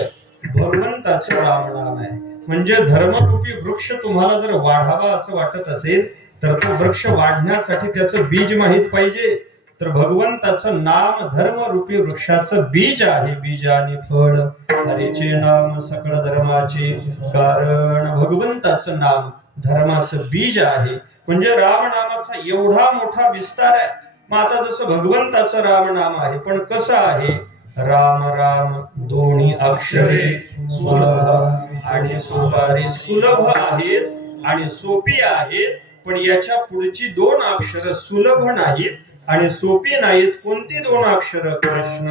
भगवंताचं राम नाम आहे. म्हणजे धर्मरूपी वृक्ष तुम्हाला जर वाढावा असं वाटत असेल तर तो वृक्ष वाढण्यासाठी त्याचं बीज माहित पाहिजे. तर भगवंताचं नाम धर्मरूपी वृक्षाचं बीज आहे. बीज आणि फळ हरीचे नाम सकळ धर्माचे कारण. भगवंताचं नाम धर्माचं बीज आहे. म्हणजे रामनामाचा एवढा मोठा विस्तार आहे. मग आता जसं भगवंताचं रामनाम आहे, पण कसं आहे, राम राम दोन्ही अक्षरे सुलभ आणि सोपारी. सुलभ आहेत आणि सोपी आहेत, पण याच्या पुढची दोन अक्षर सुलभ नाहीत आणि सोपी नाहीत. कोणती दोन अक्षर? कृष्ण.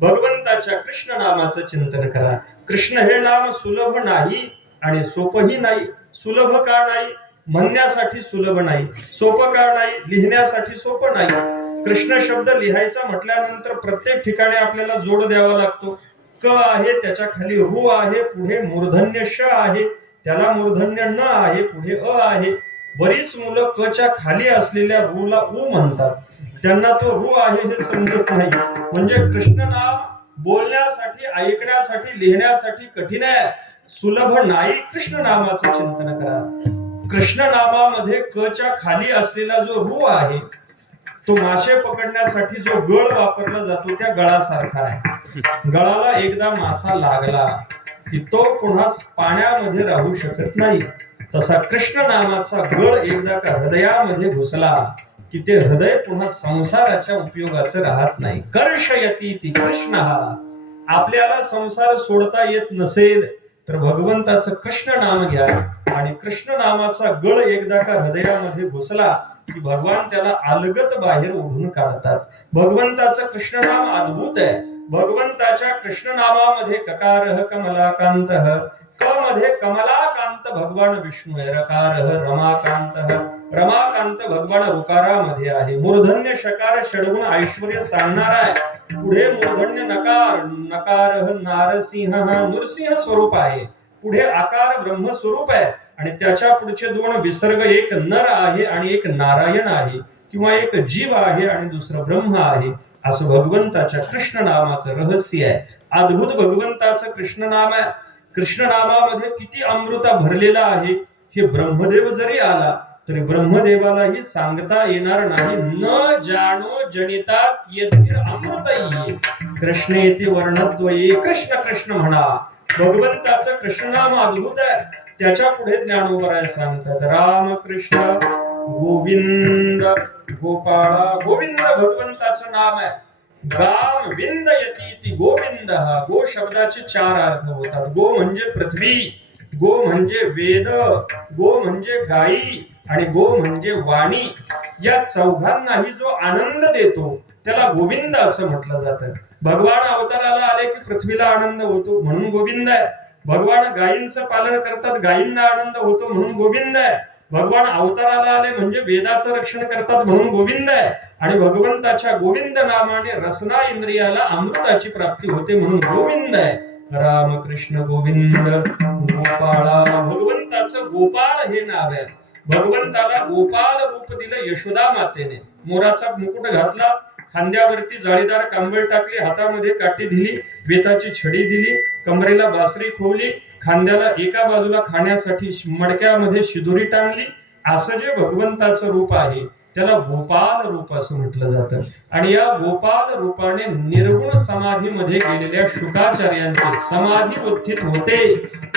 भगवंताच्या कृष्ण नामाचं चिंतन करा. कृष्ण हे नाम सुलभ नाही आणि सोपही नाही. सुलभ का नाही? म्हणण्यासाठी सुलभ नाही. सोपं का नाही? लिहिण्यासाठी सोपं नाही. कृष्ण शब्द लिहायचा म्हटल्यानंतर प्रत्येक ठिकाणी आपल्याला जोड द्यावा लागतो. क आहे, त्याच्या खाली रु आहे, पुढे मूर्धन्य श आहे, त्याला मूर्धन्य न आहे, पुढे अ आहे. बरीच मुलं क च्या खाली असलेल्या रू ला उ म्हणतात. त्यांना तो रू आहे हे समजत नाही. म्हणजे कृष्ण नाम बोलण्यासाठी, ऐकण्यासाठी, लिहिण्यासाठी कठीण आहे, सुलभ नाही. कृष्ण नामाचं चिंतन करा. कृष्ण नामामध्ये क च्या खाली असलेला जो रू आहे तो मासे पकडण्यासाठी जो गळ वापरला जातो त्या गळासारखा आहे. गळाला एकदा मासा लागला की तो पुन्हा पाण्यामध्ये राहू शकत नाही. तसा कृष्ण नामाचा गळ एकदा का हृदयामध्ये घुसला की ते हृदय पुन्हा संसाराच्या उपयोगाचं राहत नाही. कर्षयती ती कृष्ण. आपल्याला संसार सोडता येत नसेल तर भगवंताचं कृष्ण नाम घ्या आणि कृष्ण नामाचा गळ एकदा का हृदयामध्ये घुसला की भगवान त्याला अलगत बाहेर ओढून काढतात. भगवंताचं कृष्ण नाम अद्भुत आहे. भगवंताच्या कृष्ण नामामध्ये ककारः कमलाकांतः, क मध्ये कमलाकांत भगवान विष्णू आहे. रकारः रमाकांतः, रमाकांत भगवान ऋकारामध्ये आहे. मूर्धन्य शकार षडगुण ऐश्वर्य सांगणार आहे. पुढे मूर्धन्य नकार, नकारः नारसिंह, नृसिंह स्वरूप आहे. पुढे आकार ब्रह्म स्वरूप आहे आणि त्याच्या पुढचे दोन विसर्ग, एक नर आहे आणि एक नारायण आहे, किंवा एक जीव आहे आणि दुसरं ब्रह्म आहे. असं भगवंताच्या कृष्ण नामाचं रहस्य आहे. अद्भुत भगवंताचं कृष्ण नाम आहे. कृष्ण नामामध्ये किती अमृता भरलेला आहे हे ब्रह्मदेव जरी आला तरी ब्रह्मदेवालाही सांगता येणार नाही. न जाणो जनिता यद्भिर अमृतये कृष्णेति वर्णद्वये. कृष्ण कृष्ण म्हणा. भगवंताचं कृष्ण नाम अद्भुत आहे. त्याच्या पुढे ज्ञानोबराय सांगतात राम कृष्ण गोविंद गोपाळा. गोविंद भगवंताचं नाम आहे. गाम विंद यती गोविंद. गो शब्दाचे चार अर्थ होतात. गो म्हणजे पृथ्वी, गो म्हणजे वेद, गो म्हणजे गायी आणि गो म्हणजे वाणी. या चौघांनाही जो आनंद देतो त्याला गोविंद असं म्हटलं जातं. भगवान अवताराला आले की पृथ्वीला आनंद होतो म्हणून गोविंद आहे. भगवान गायींचं पालन करतात, गायींना आनंद होतो म्हणून गोविंद आहे. भगवान अवताराला आले म्हणजे वेदाचं रक्षण करतात म्हणून गोविंद आहे, आणि भगवंताच्या गोविंद नामाने रसना इंद्रियाला अमृताची प्राप्ती होते म्हणून गोविंद आहे. रामकृष्ण गोविंद गोपाळा. भगवंताचं गोपाळ हे नाव आहे. भगवंताला गोपाल रूप दिलं यशोदा मातेने. मोराचा मुकुट घातला, खांद्यावरती जाळीदार कांबळ टाकली, हातामध्ये काठी दिली, बेताची छडी दिली, कमरेला बासरी खोवली, खांद्याला एका बाजूला खाण्यासाठी मडक्यामध्ये शिदोरी टांगली. असं जे भगवंताचं रूप आहे त्याला गोपाल रूप असं म्हटलं जातं. आणि या गोपाल रूपाने निर्गुण समाधीमध्ये गेलेल्या शुकाचार्यांचे समाधी उत्थित होते.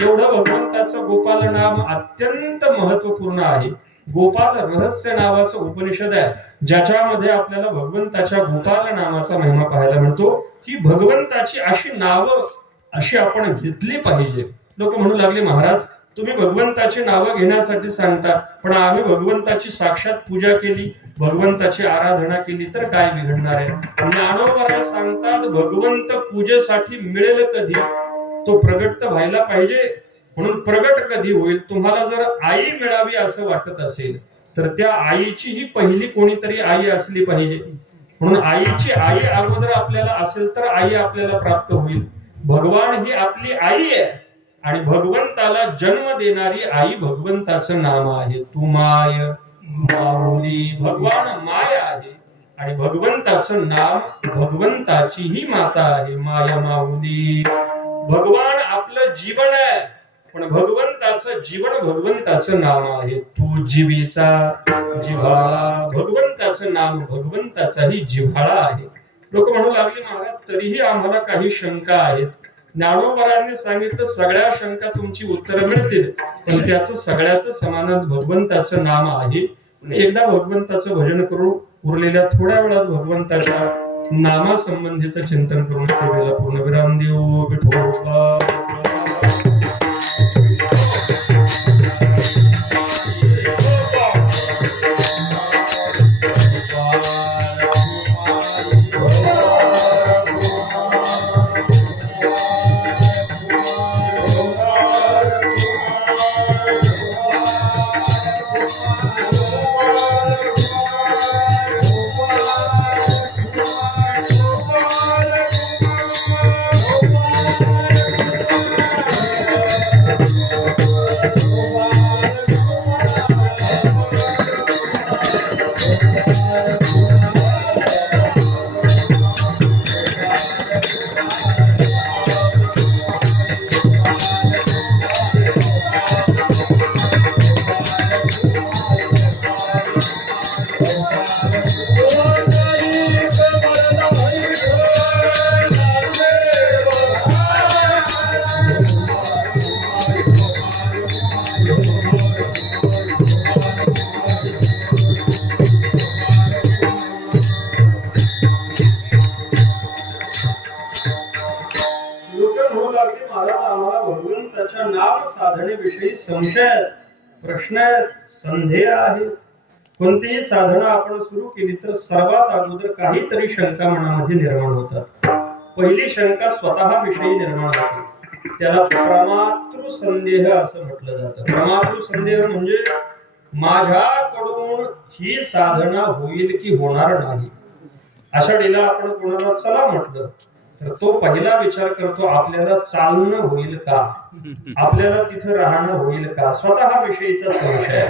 एवढं भगवंताचं गोपाल नाम अत्यंत महत्वपूर्ण आहे. गोपाल रहस्य नावाचं उपनिषद आहे, ज्याच्यामध्ये आपल्याला भगवंताच्या गोपाल नामाचा महिमा पाहायला मिळतो. ही भगवंताची अशी नावं अशी आपण घेतली पाहिजे. लोक म्हणू लागले, महाराज तुम्ही भगवंताची नावं घेण्यासाठी सांगता, पण आम्ही भगवंताची साक्षात पूजा केली, भगवंताची आराधना केली तर काय बिघडणार आहे? ज्ञानोबा सांगतात, भगवंत पूजेसाठी मिळेल कधी? तो प्रगट तर व्हायला पाहिजे. म्हणून प्रगट कधी होईल? तुम्हाला जर आई मिळावी असं वाटत असेल तर त्या आईची ही पहिली कोणीतरी आई असली पाहिजे. म्हणून आईची आई अगोदर आपल्याला असेल तर आई आपल्याला प्राप्त होईल. भगवान ही आपली आई आहे, आणि भगवंताला जन्म देणारी आई भगवंताचं नाम आहे. तू माय माऊली. भगवान माय आहे आणि भगवंताचं नाम भगवंताची ही माता आहे, माया माऊली. भगवान आपलं जीवन आहे, पण भगवंताचं जीवन भगवंताचं नाम आहे. तू जीवीचा जिव्हाळा. भगवंताचं नाम भगवंताचाही जिव्हाळा आहे. लोक म्हणू लागले, महाराज तरीही आम्हाला काही शंका आहेत. ज्ञानोबरांनी सांगितलं, सगळ्या शंका तुमची उत्तर मिळतील, पण त्याचं सगळ्याचं समानात भगवंताचं नाम आहे. एकदा भगवंताचं भजन करून उरलेल्या थोड्या वेळात भगवंताच्या नामासंबंधीचं चिंतन करून सेवेला पूर्ण विराम देऊ. विठोबा. साधनेविषयी संशय, प्रश्न, संदेह आहे. कोणतीही साधना आपण सुरू केली तर सर्वात अगोदर काहीतरी शंका मनामध्ये निर्माण होतात. पहिली शंका स्वतःविषयी निर्माण होते, त्याला प्रमातृ संदेह असं म्हटलं जातं. प्रमातृ संदेह म्हणजे माझ्याकडून ही साधना होईल की होणार नाही. आषाढीला आपण कोणाला चला म्हटलं तर तो पहिला विचार करतो, आपल्याला चालणं होईल का, आपल्याला तिथं राहणं होईल का. स्वतःविषयीचा संशय.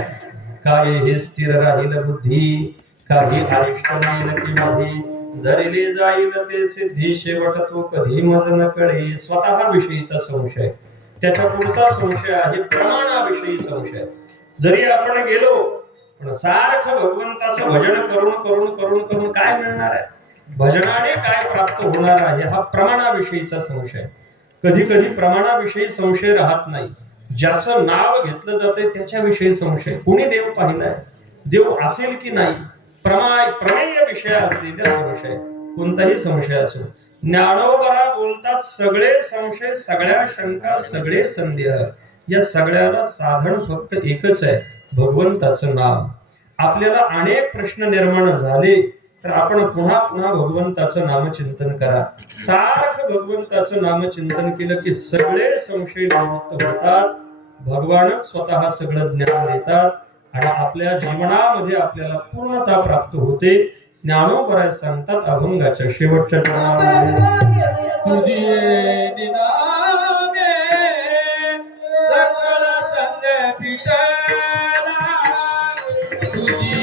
काय हे स्थिर राहील बुद्धी, काही अरिष्ट येईल की मधी, धरले जाईल ते सिद्धी, शेवट तो कधी मज न कळे. स्वतःविषयीचा संशय. त्याच्या पुढचा संशय आहे प्रमाणाविषयी संशय. जरी आपण गेलो पण सारखं भगवंताचं भजन करून करून करून करून काय मिळणार आहे, भजनाने काय प्राप्त होणार आहे, हा प्रमाणाविषयीचा संशय. कधी कधी प्रमाणाविषयी संशय राहत नाही, ज्याचं नाव घेतलं जातंय त्याच्याविषयी संशय. कोणी देव पाहिलाय, देव असेल की नाही, प्रमेय विषय असलेला संशय. कोणताही संशय असो. ज्ञानोबा बोलतात, सगळे संशय, सगळ्या शंका, सगळे संदेह, या सगळ्याला साधन फक्त एकच आहे, भगवंताचं नाम. आपल्याला अनेक प्रश्न निर्माण झाले तर आपण पुन्हा पुन्हा भगवंताचं नामचिंतन करा. सारखं भगवंताचं नामचिंतन केलं की सगळे संशय निवृत्त होतात. भगवानच स्वतः सगळं ज्ञान देतात आणि आपल्या जीवनामध्ये आपल्याला पूर्णता प्राप्त होते. ज्ञानोबराय सांगतात अभंगाच्या शेवटच्या चरणामध्ये तुझी निनामे सकळ संग पिटला तुझी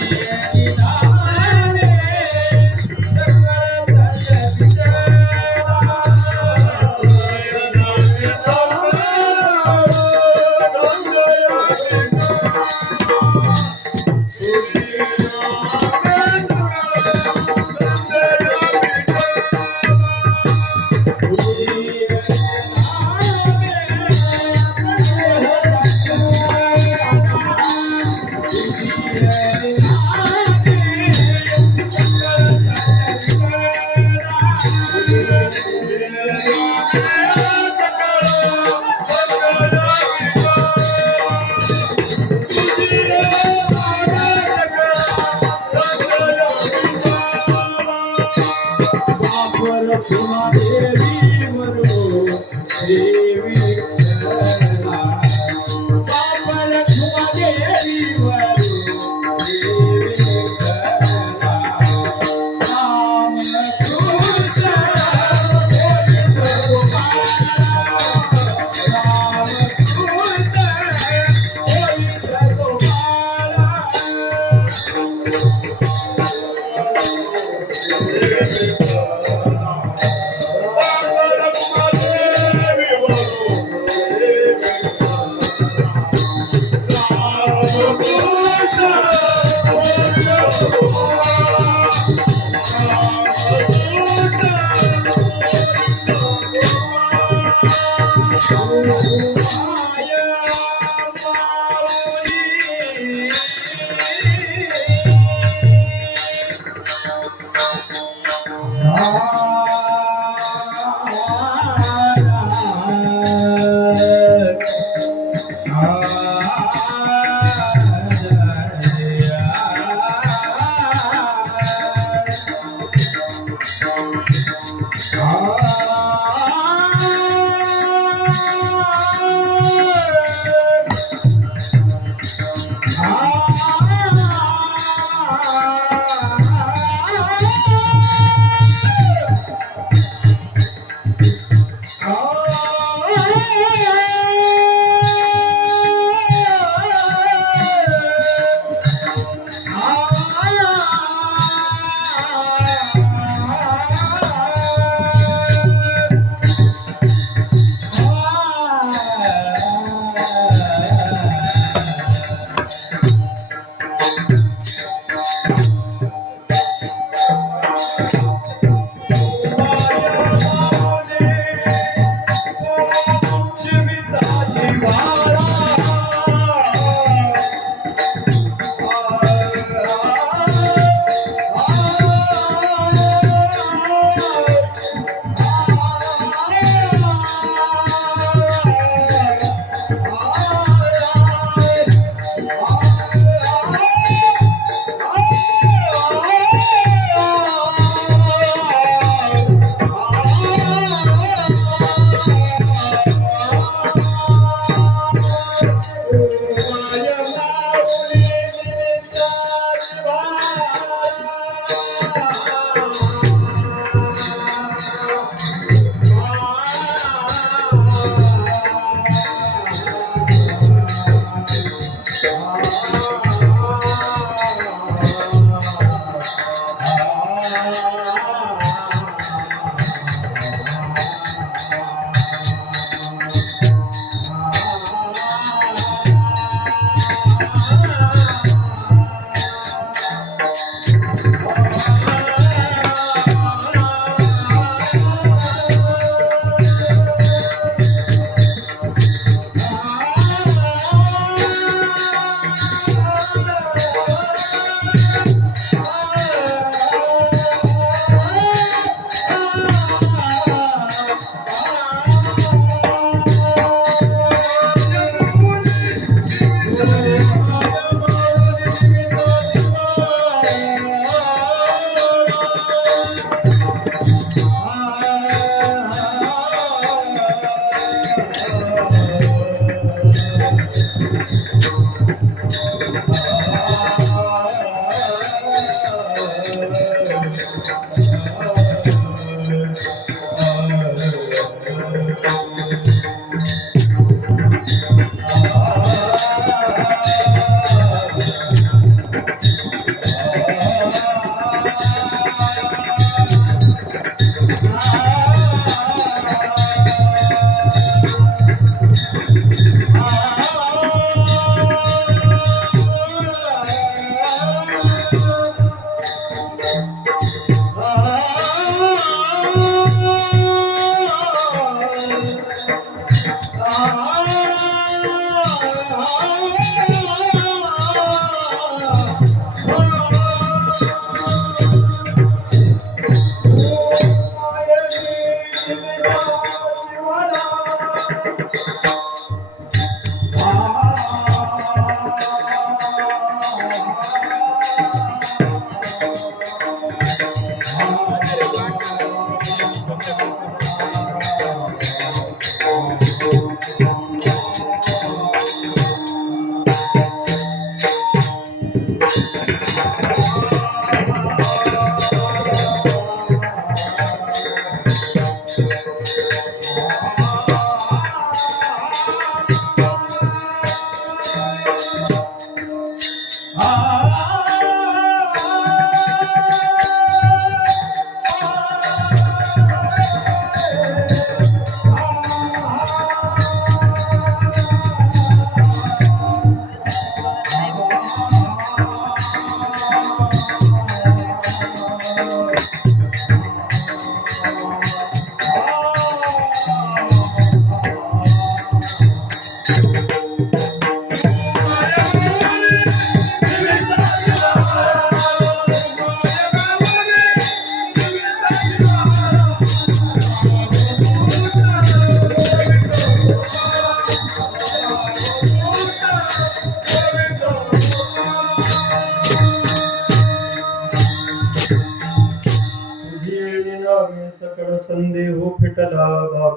निनामे सकळ संग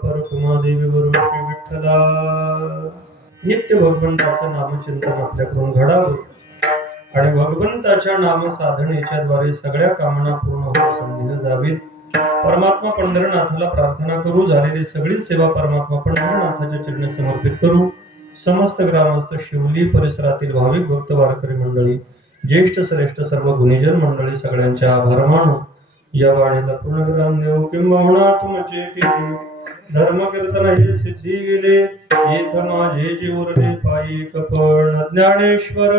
परकुमादेवी वर श्री विठ्ठला नित्य भगवंताचं नामचिंतन आपल्याकडून घडावं आणि भगवंताच्या नाम साधनेच्या द्वारे सगळ्या कामना पूर्ण होऊन संधी जावीत. परमात्मा पंढरनाथाला प्रार्थना करू. झालेली सगळी सेवा परमात्मा पंढरनाथाच्या चरणी समर्पित करू. समस्त ग्रामस्थ शिवली परिसरातील भाविक भक्त वारकरी मंडळी, ज्येष्ठ श्रेष्ठ सर्व गुणीजन मंडळी सगळ्यांच्या आभार मानू. या वाणीला पूर्णविराम देऊ. किंबहुना तुमचे केले धर्म कीर्तन हे सिद्धी गेले, येथ माझे जीव उरले पायी कपण ज्ञानेश्वर.